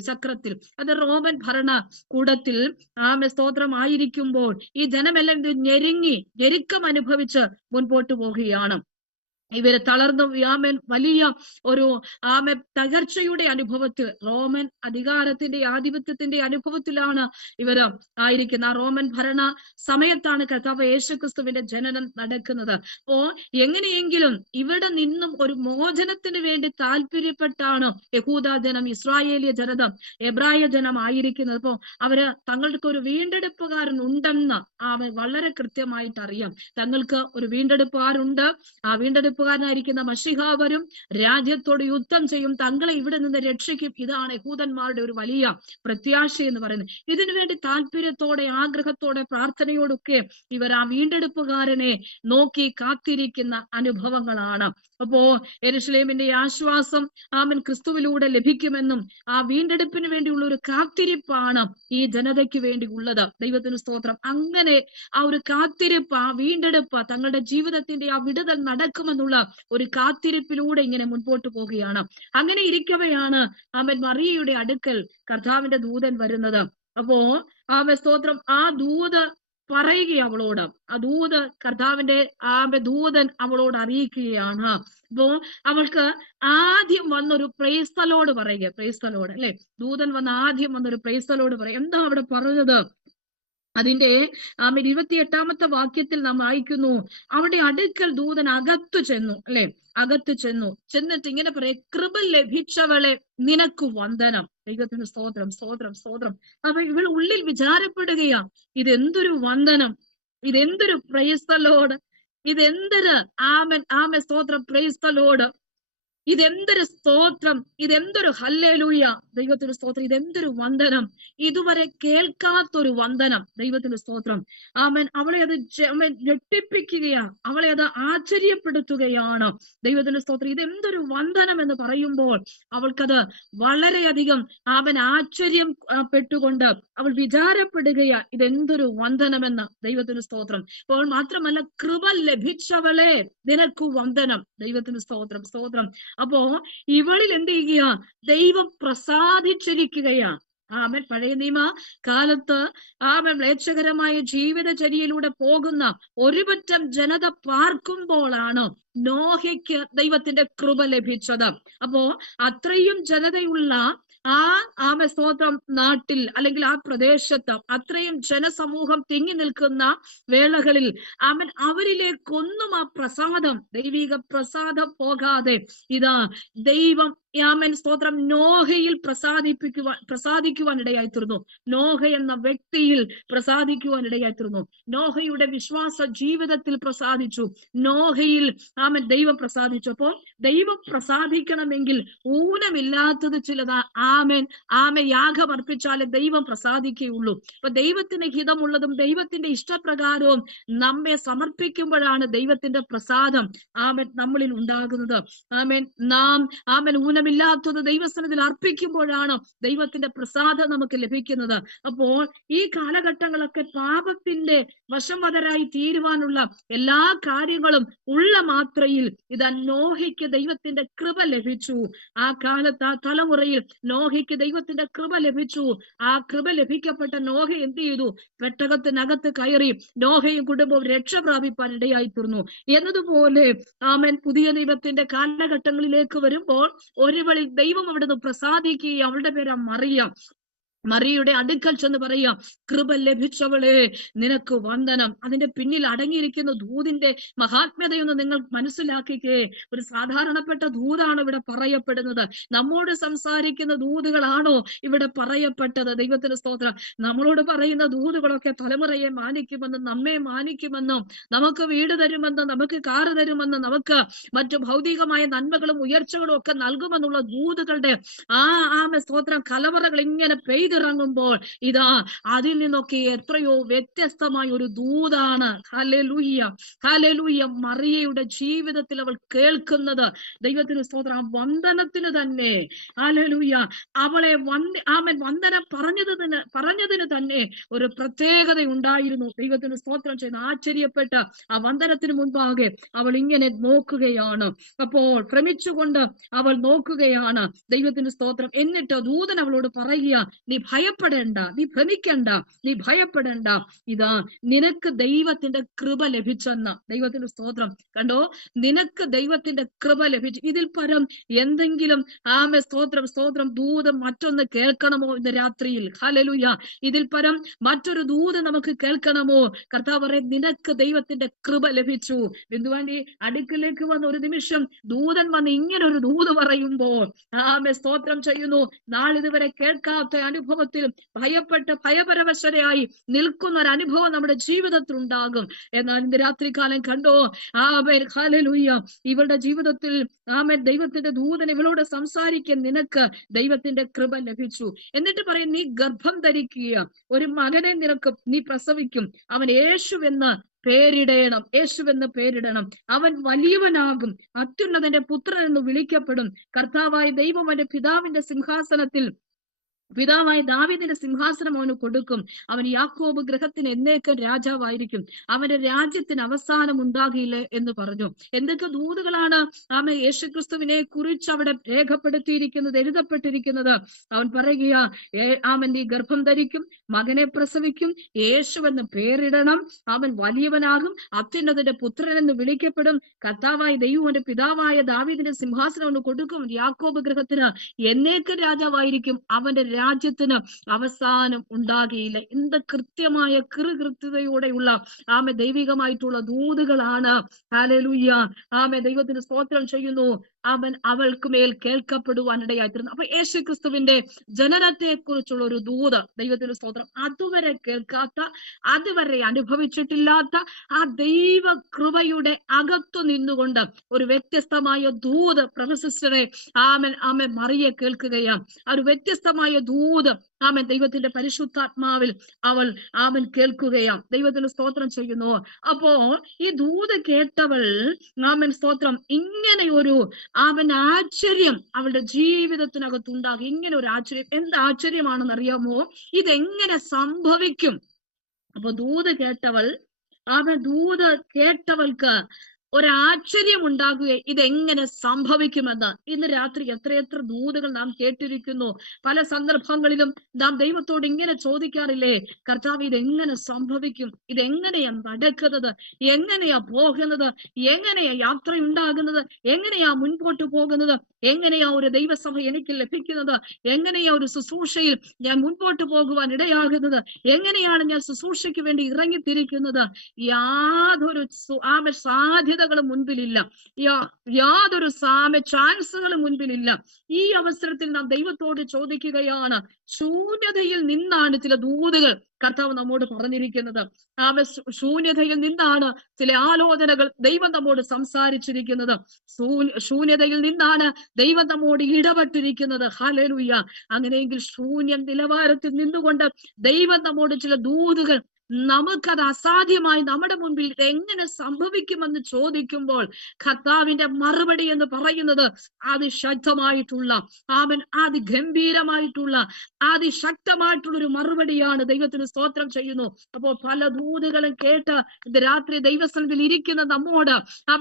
ചക്രത്തിൽ, അത് റോമൻ ഭരണകൂടത്തിൽ സ്തോത്രം ആയിരിക്കുമ്പോൾ ഈ ജനമെല്ലാം ഞെരുക്കം അനുഭവിച്ച് മുൻപോട്ട് പോവുകയാണ്. ഇവര് തളർന്നു വലിയ ഒരു തകർച്ചയുടെ അനുഭവത്തിൽ, റോമൻ അധികാരത്തിന്റെ ആധിപത്യത്തിന്റെ അനുഭവത്തിലാണ് ഇവര് ആയിരിക്കുന്നത്. ആ റോമൻ ഭരണ സമയത്താണ് കർത്താവ് യേശുക്രിസ്തുവിന്റെ ജനനം നടക്കുന്നത്. അപ്പോ എങ്ങനെയെങ്കിലും ഇവിടെ നിന്നും ഒരു മോചനത്തിന് വേണ്ടി താല്പര്യപ്പെട്ടാണ് യഹൂദ ജനം, ഇസ്രായേലിയ ജനത, എബ്രായ ജനം ആയിരിക്കുന്നത്. അപ്പോ അവര് തങ്ങൾക്ക് ഒരു വീണ്ടെടുപ്പുകാരൻ ഉണ്ടെന്ന് വളരെ കൃത്യമായിട്ട് അറിയാം. തങ്ങൾക്ക് ഒരു വീണ്ടെടുപ്പുകാരുണ്ട്. ആ വീണ്ടെടുപ്പുകാരനായിരിക്കുന്ന മശിഹ വരും, രാജ്യത്തോട് യുദ്ധം ചെയ്യും, തങ്ങളെ ഇവിടെ നിന്ന് രക്ഷിക്കും. ഇതാണ് യഹൂദന്മാരുടെ ഒരു വലിയ പ്രത്യാശ എന്ന് പറയുന്നത്. ഇതിനുവേണ്ടി താല്പര്യത്തോടെ, ആഗ്രഹത്തോടെ, പ്രാർത്ഥനയോടൊക്കെ ഇവർ ആ വീണ്ടെടുപ്പുകാരനെ നോക്കി കാത്തിരിക്കുന്ന അനുഭവങ്ങളാണ്. അപ്പോ യെരൂശലേമിന്റെ ആശ്വാസം ക്രിസ്തുവിലൂടെ ലഭിക്കുമെന്നും ആ വീണ്ടെടുപ്പിന് വേണ്ടിയുള്ള ഒരു കാത്തിരിപ്പാണ് ഈ ജനതയ്ക്ക് വേണ്ടി ഉള്ളത്. ദൈവത്തിന് സ്തോത്രം. അങ്ങനെ ആ ഒരു കാത്തിരിപ്പ്, ആ വീണ്ടെടുപ്പ്, തങ്ങളുടെ ജീവിതത്തിന്റെ ആ വിടുതൽ നടക്കുമെന്നുള്ള ഒരു കാത്തിരിപ്പിലൂടെ ഇങ്ങനെ മുൻപോട്ട് പോവുകയാണ്. അങ്ങനെ ഇരിക്കവെയാണ് മറിയയുടെ അടുക്കൽ കർത്താവിന്റെ ദൂതൻ വരുന്നത്. അപ്പോ സ്തോത്രം, ആ ദൂത് പറയുക അവളോട്, ആ ദൂത് കർത്താവിന്റെ ദൂതൻ അവളോട് അറിയിക്കുകയാണ്. അപ്പോ അവൾക്ക് ആദ്യം വന്നൊരു പ്രൈസ് ദി ലോർഡ് പറയുക. പ്രൈസ് ദി ലോർഡ്, അല്ലെ? ദൂതൻ ആദ്യം വന്നൊരു പ്രൈസ് ദി ലോർഡ് പറയുക. എന്താ അവിടെ പറഞ്ഞത്? അതിന്റെ 28ാമത്തെ വാക്യത്തിൽ നാം വായിക്കുന്നു, അവിടെ അടുക്കൽ ദൂതൻ അകത്തു ചെന്നു, അല്ലെ? അകത്തു ചെന്നിട്ട് ഇങ്ങനെ പറയാം, കൃപ ലഭിച്ചവളെ നിനക്ക് വന്ദനം. ദൈവത്തിന് സ്തോത്രം, സ്തോത്രം, സ്തോത്രം. അപ്പൊ ഇവൾ ഉള്ളിൽ വിചാരപ്പെടുകയാ, ഇതെന്തൊരു വന്ദനം, ഇതെന്തൊരു പ്രൈസ് ദി ലോർഡ്, ഇതെന്തൊരു സ്തോത്രം, പ്രൈസ് ദി ലോർഡ്, ഇതെന്തൊരു സ്തോത്രം, ഇതെന്തൊരു ഹല്ലേലൂയ. ദൈവത്തിന് സ്തോത്രം. ഇതെന്തൊരു വന്ദനം, ഇതുവരെ കേൾക്കാത്തൊരു വന്ദനം. ദൈവത്തിന് സ്തോത്രം. അവളെ അത് ഞെട്ടിപ്പിക്കുകയാണ്, അവളെ അത് ആശ്ചര്യപ്പെടുത്തുകയാണ്. ദൈവത്തിന് സ്തോത്രം. ഇതെന്തൊരു വന്ദനം എന്ന് പറയുമ്പോൾ അവൾക്കത് വളരെയധികം ആശ്ചര്യം പെട്ടുകൊണ്ട് അവൾ വിചാരപ്പെടുകയാ, ഇതെന്തൊരു വന്ദനമെന്ന്. ദൈവത്തിന് സ്തോത്രം. അപ്പോൾ മാത്രമല്ല, കൃപ ലഭിച്ചവളെ നിനക്ക് വന്ദനം. ദൈവത്തിന് സ്തോത്രം, സ്തോത്രം. അപ്പോ ഇവളിൽ എന്ത് ചെയ്യുക? ദൈവം പ്രസാദിച്ചിരിക്കുകയാ. പഴയ നിയമ കാലത്ത് മ്ലേച്ഛകരമായ ജീവിതചര്യയിലൂടെ പോകുന്ന ഒരുപറ്റം ജനത പാർക്കുമ്പോഴാണ് നോഹയ്ക്ക് ദൈവത്തിന്റെ കൃപ ലഭിച്ചത്. അപ്പോ അത്രയും ജനതയുള്ള സ്തോത്രം നാട്ടിൽ, അല്ലെങ്കിൽ ആ പ്രദേശത്ത് അത്രയും ജനസമൂഹം തിങ്ങി നിൽക്കുന്ന വേളകളിൽ അവരിലേക്കൊന്നും ആ പ്രസാദം, ദൈവിക പ്രസാദം പോകാതെ ഇതാ ദൈവം സ്തോത്രം നോഹയിൽ പ്രസാദിക്കുവാൻ ഇടയായിത്തീർന്നു. നോഹ എന്ന വ്യക്തിയിൽ പ്രസാദിക്കുവാൻ ഇടയായിത്തീർന്നു. നോഹയുടെ വിശ്വാസ ജീവിതത്തിൽ പ്രസാദിച്ചു. നോഹയിൽ ദൈവം പ്രസാദിച്ചു. അപ്പോ ദൈവം പ്രസാദിക്കണമെങ്കിൽ ഊനമില്ലാത്തത് ചിലതാ. യാഗം അർപ്പിച്ചാലേ ദൈവം പ്രസാദിക്കുകയുള്ളൂ. അപ്പൊ ദൈവത്തിന് ഹിതമുള്ളതും ദൈവത്തിന്റെ ഇഷ്ടപ്രകാരവും നമ്മെ സമർപ്പിക്കുമ്പോഴാണ് ദൈവത്തിന്റെ പ്രസാദം നമ്മളിൽ ഉണ്ടാകുന്നത്. നാം ഊനമില്ലാത്തത് ദൈവസന്നിധിയിൽ അർപ്പിക്കുമ്പോഴാണ് ദൈവത്തിന്റെ പ്രസാദം നമുക്ക് ലഭിക്കുന്നത്. അപ്പോൾ ഈ കാലഘട്ടങ്ങളൊക്കെ പാപത്തിന്റെ വശംവദരായി തീരുവാനുള്ള എല്ലാ കാര്യങ്ങളും ഉള്ള മാത്രയിൽ ഇതാ നോഹയ്ക്ക് ദൈവത്തിന്റെ കൃപ ലഭിച്ചു. ആ കാലത്ത്, ആ തലമുറയിൽ നോഹയ്ക്ക് ദൈവത്തിന്റെ കൃപ ലഭിച്ചു. ആ കൃപ ലഭിക്കപ്പെട്ട നോഹ എന്ത് ചെയ്തു? പെട്ടകത്തിനകത്ത് കയറി നോഹയും കുടുംബവും രക്ഷ പ്രാപിപ്പാൻ ഇടയായി തീർന്നു. എന്നതുപോലെ പുതിയ ദൈവത്തിന്റെ കാലഘട്ടങ്ങളിലേക്ക് വരുമ്പോൾ ഒരുവളിൽ ദൈവം അവിടുന്ന് പ്രസാദിക്കുകയും, അവളുടെ പേര് മറിയം. മറിയുടെ അടുക്കൽ ചെന്ന് പറയാ, കൃപ ലഭിച്ചവളെ നിനക്ക് വന്ദനം. അതിന്റെ പിന്നിൽ അടങ്ങിയിരിക്കുന്ന ദൂതിന്റെ മഹാത്മ്യതയൊന്ന് നിങ്ങൾ മനസ്സിലാക്കിക്കേ. ഒരു സാധാരണപ്പെട്ട ദൂതാണ് ഇവിടെ പറയപ്പെടുന്നത്. നമ്മോട് സംസാരിക്കുന്ന ദൂതുകളാണോ ഇവിടെ പറയപ്പെട്ടത്? ദൈവത്തിന് സ്തോത്രം. നമ്മളോട് പറയുന്ന ദൂതുകളൊക്കെ തലമുറയെ മാനിക്കുമെന്നും നമ്മെ മാനിക്കുമെന്നും നമുക്ക് വീട് തരുമെന്നും നമുക്ക് കാറ് തരുമെന്നും നമുക്ക് മറ്റു ഭൗതികമായ നന്മകളും ഉയർച്ചകളും ഒക്കെ നൽകുമെന്നുള്ള ദൂതുകളുടെ സ്തോത്രം കലവറകൾ ഇങ്ങനെ പെയ്തിറങ്ങുമ്പോൾ ഇതാ അതിൽ നിന്നൊക്കെ എത്രയോ വ്യത്യസ്തമായ ഒരു ദൂതാണ് ഹല്ലേലൂയ, ഹല്ലേലൂയ, മറിയയുടെ ജീവിതത്തിൽ അവൾ കേൾക്കുന്നത്. ദൈവത്തിന് സ്തോത്രം. ആ വന്ദനത്തിന് തന്നെ ഹല്ലേലൂയ, അവളെ വന്ദനം പറഞ്ഞതിന് തന്നെ ഒരു പ്രത്യേകത ഉണ്ടായിരുന്നു. ദൈവത്തിന് സ്തോത്രം ചെയ്ത് ആശ്ചര്യപ്പെട്ട ആ വന്ദനത്തിന് മുൻപാകെ അവൾ ഇങ്ങനെ നോക്കുകയാണ്. അപ്പോൾ ഭ്രമിച്ചുകൊണ്ട് അവൾ നോക്കുകയാണ്. ദൈവത്തിന് സ്തോത്രം. എന്നിട്ട് ദൂതൻ അവളോട് പറയുക, നീ ഭയപ്പെടേണ്ട, നീ ഭ്രമിക്കണ്ട, നീ ഭയപ്പെടേണ്ട, ഇതാ നിനക്ക് ദൈവത്തിന്റെ കൃപ ലഭിച്ചെന്ന. ദൈവത്തിന്റെ സ്തോത്രം. കണ്ടോ, നിനക്ക് ദൈവത്തിന്റെ കൃപ ലഭിച്ചു. ഇതിൽ പരം എന്തെങ്കിലും സ്തോത്രം ദൂതം മറ്റൊന്ന് കേൾക്കണമോ ഇന്ന് രാത്രിയിൽ? ഹല്ലേലൂയ. ഇതിൽ പരം മറ്റൊരു ദൂത് നമുക്ക് കേൾക്കണമോ? കർത്താവ് പറയും, നിനക്ക് ദൈവത്തിന്റെ കൃപ ലഭിച്ചു. ബിന്ദുവാന്റെ അടുക്കിലേക്ക് വന്ന ഒരു നിമിഷം ദൂതൻ വന്ന് ഇങ്ങനെ ഒരു ദൂത് പറയുമ്പോൾ സ്തോത്രം ചെയ്യുന്നു. നാളിതുവരെ കേൾക്കാത്ത അനുഭവത്തിൽ ഭയപരവശരായി നിൽക്കുന്ന ഒരു അനുഭവം നമ്മുടെ ജീവിതത്തിൽ ഉണ്ടാകും. എന്നാൽ ഇന്ന് രാത്രികാലം കണ്ടോ, ഹല്ലേലൂയ, ഇവളുടെ ജീവിതത്തിൽ ദൈവത്തിന്റെ ദൂതൻ ഇവളോട് സംസാരിക്കാൻ നിനക്ക് ദൈവത്തിന്റെ കൃപ ലഭിച്ചു. എന്നിട്ട് പറയും, നീ ഗർഭം ധരിക്കുക, ഒരു മകനെ നിനക്ക് നീ പ്രസവിക്കും, അവൻ യേശുവെന്ന് പേരിടണം, യേശുവെന്ന് പേരിടണം. അവൻ വലിയവനാകും, അത്യുന്നതന്റെ പുത്രൻ എന്ന് വിളിക്കപ്പെടും. കർത്താവായ ദൈവം അവന്റെ പിതാവായ ദാവീദിന്റെ സിംഹാസനം അവന് കൊടുക്കും. അവൻ യാക്കോബ് ഗൃഹത്തിന് എന്നേക്കും രാജാവായിരിക്കും. അവന്റെ രാജ്യത്തിന് അവസാനം ഉണ്ടാകില്ല എന്ന് പറഞ്ഞു. എന്തൊക്കെ ദൂതുകളാണ് യേശുക്രിസ്തുവിനെ കുറിച്ച് അവിടെ രേഖപ്പെടുത്തിയിരിക്കുന്നത്, എഴുതപ്പെട്ടിരിക്കുന്നത്. അവൻ പറയുക, നീ ഗർഭം ധരിക്കും, മകനെ പ്രസവിക്കും, യേശുവെന്ന് പേരിടണം, അവൻ വലിയവനാകും, അത്യുന്നതന്റെ പുത്രൻ എന്ന് വിളിക്കപ്പെടും. കർത്താവായ ദൈവം അവന്റെ പിതാവായ ദാവീദിന്റെ സിംഹാസനം അവന് കൊടുക്കും. യാക്കോബ് ഗൃഹത്തിന് എന്നേക്കും രാജാവായിരിക്കും. അവന്റെ രാജ്യത്തിന് അവസാനം ഉണ്ടാകിയില്ല. എന്ത് കൃത്യമായ കൃത്യതയോടെയുള്ള ദൈവികമായിട്ടുള്ള ദൂതുകളാണ്. ഹല്ലേലൂയ. ദൈവത്തിന് സ്തോത്രം ചെയ്യുന്നു. അവൻ അവൾക്ക് മേൽ കേൾക്കപ്പെടുവാൻ ഇടയായിത്തീർന്നു. അപ്പൊ യേശുക്രിസ്തുവിന്റെ ജനനത്തെ കുറിച്ചുള്ള ഒരു ദൂത്, ദൈവത്തിന് സ്തോത്രം, അതുവരെ കേൾക്കാത്ത, അതുവരെ അനുഭവിച്ചിട്ടില്ലാത്ത ആ ദൈവ കൃപയുടെ അകത്തു നിന്നുകൊണ്ട് ഒരു വ്യത്യസ്തമായ ദൂത് പ്രൊഫസറെ മറിയെ കേൾക്കുകയാണ്. ഒരു വ്യത്യസ്തമായ ദൂത് ദൈവത്തിന്റെ പരിശുദ്ധാത്മാവിൽ അവൻ കേൾക്കുകയാണ്. ദൈവത്തിന് സ്തോത്രം ചെയ്യുന്നു. അപ്പോ ഈ ദൂത് കേട്ടവൾ സ്തോത്രം ഇങ്ങനെ ഒരു ആശ്ചര്യം അവളുടെ ജീവിതത്തിനകത്തുണ്ടാകും. ഇങ്ങനെ ഒരു ആശ്ചര്യം. എന്ത് ആശ്ചര്യമാണെന്ന് അറിയാമോ? ഇതെങ്ങനെ സംഭവിക്കും? അപ്പൊ ദൂത് കേട്ടവൾക്ക് ഒരാശ്ചര്യം ഉണ്ടാകുക, ഇതെങ്ങനെ സംഭവിക്കുമെന്ന്. ഇന്ന് രാത്രി എത്രയെത്ര ദൂതുകൾ നാം കേട്ടിരിക്കുന്നു. പല സന്ദർഭങ്ങളിലും നാം ദൈവത്തോട് ഇങ്ങനെ ചോദിക്കാറില്ലേ, കർത്താവ് ഇതെങ്ങനെ സംഭവിക്കും? ഇതെങ്ങനെയാ നടക്കുന്നത്? എങ്ങനെയാ പോകുന്നത്? എങ്ങനെയാ യാത്ര ഉണ്ടാകുന്നത്? എങ്ങനെയാ മുൻപോട്ട് പോകുന്നത്? എങ്ങനെയാ ഒരു ദൈവസഭ എനിക്ക് ലഭിക്കുന്നത്? എങ്ങനെയാ ഒരു ശുശ്രൂഷയിൽ ഞാൻ മുൻപോട്ട് പോകുവാൻ ഇടയാകുന്നത്? എങ്ങനെയാണ് ഞാൻ ശുശ്രൂഷയ്ക്ക് വേണ്ടി ഇറങ്ങിത്തിരിക്കുന്നത്? യാതൊരു സാധ്യതകളും മുൻപിലില്ല, യാതൊരു ചാൻസുകളും മുൻപിലില്ല. ഈ അവസരത്തിൽ നാം ദൈവത്തോട് ചോദിക്കുകയാണ്. ശൂന്യതയിൽ നിന്നാണ് ചില ദൂതുകൾ കർത്താവ് നമ്മോട് പറഞ്ഞിരിക്കുന്നത്. ശൂന്യതയിൽ നിന്നാണ് ചില ആലോചനകൾ ദൈവം നമ്മോട് സംസാരിച്ചിരിക്കുന്നത്. ശൂന്യതയിൽ നിന്നാണ് ദൈവം നമ്മോട് ഇടപെട്ടിരിക്കുന്നത്. ഹല്ലേലൂയ. അങ്ങനെയെങ്കിൽ ശൂന്യ നിലവാരത്തിൽ നിന്നുകൊണ്ട് ദൈവം നമ്മോട് ചില ദൂതുകൾ, നമുക്കത് അസാധ്യമായി നമ്മുടെ മുൻപിൽ എങ്ങനെ സംഭവിക്കുമെന്ന് ചോദിക്കുമ്പോൾ കർത്താവിന്റെ മറുപടി എന്ന് പറയുന്നത് അതിശക്തമായിട്ടുള്ള അതിഗംഭീരമായിട്ടുള്ള അതിശക്തമായിട്ടുള്ള ഒരു മറുപടിയാണ്. ദൈവത്തിന് സ്തോത്രം ചെയ്യുന്നു. അപ്പോൾ പല ദൂതുകളും കേട്ട് ഇത് രാത്രി ദൈവസന്നിധിയിൽ ഇരിക്കുന്ന നമ്മോട്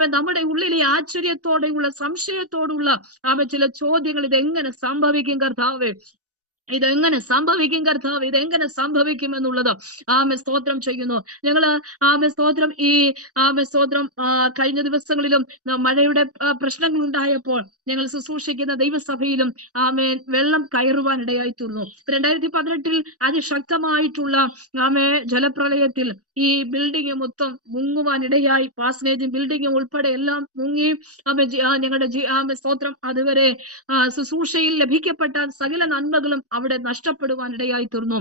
നമ്മുടെ ഉള്ളിലെ ആശ്ചര്യത്തോടെയുള്ള സംശയത്തോടുള്ള ചില ചോദ്യങ്ങൾ, ഇതെങ്ങനെ സംഭവിക്കും കർത്താവേ? ഇതെങ്ങനെ സംഭവിക്കും കർത്താവ്, ഇതെങ്ങനെ സംഭവിക്കും എന്നുള്ളത് സ്തോത്രം ചെയ്യുന്നു. ഞങ്ങള് സ്തോത്രം സ്തോത്രം കഴിഞ്ഞ ദിവസങ്ങളിലും മഴയുടെ പ്രശ്നങ്ങൾ ഉണ്ടായപ്പോൾ ഞങ്ങൾ ശുശ്രൂഷിക്കുന്ന ദൈവസഭയിലും വെള്ളം കയറുവാൻ ഇടയായി തീർന്നു. 2018 അതിശക്തമായിട്ടുള്ള ജലപ്രളയത്തിൽ ഈ ബിൽഡിംഗ് മൊത്തം മുങ്ങുവാൻ ഇടയായി. പാസനേജും ബിൽഡിംഗും ഉൾപ്പെടെ എല്ലാം മുങ്ങി. ഞങ്ങളുടെ സ്തോത്രം അതുവരെ ശുശ്രൂഷയിൽ ലഭിക്കപ്പെട്ട സകല നന്മകളും അവിടെ നഷ്ടപ്പെടുവാൻ ഇടയായി തീർന്നു.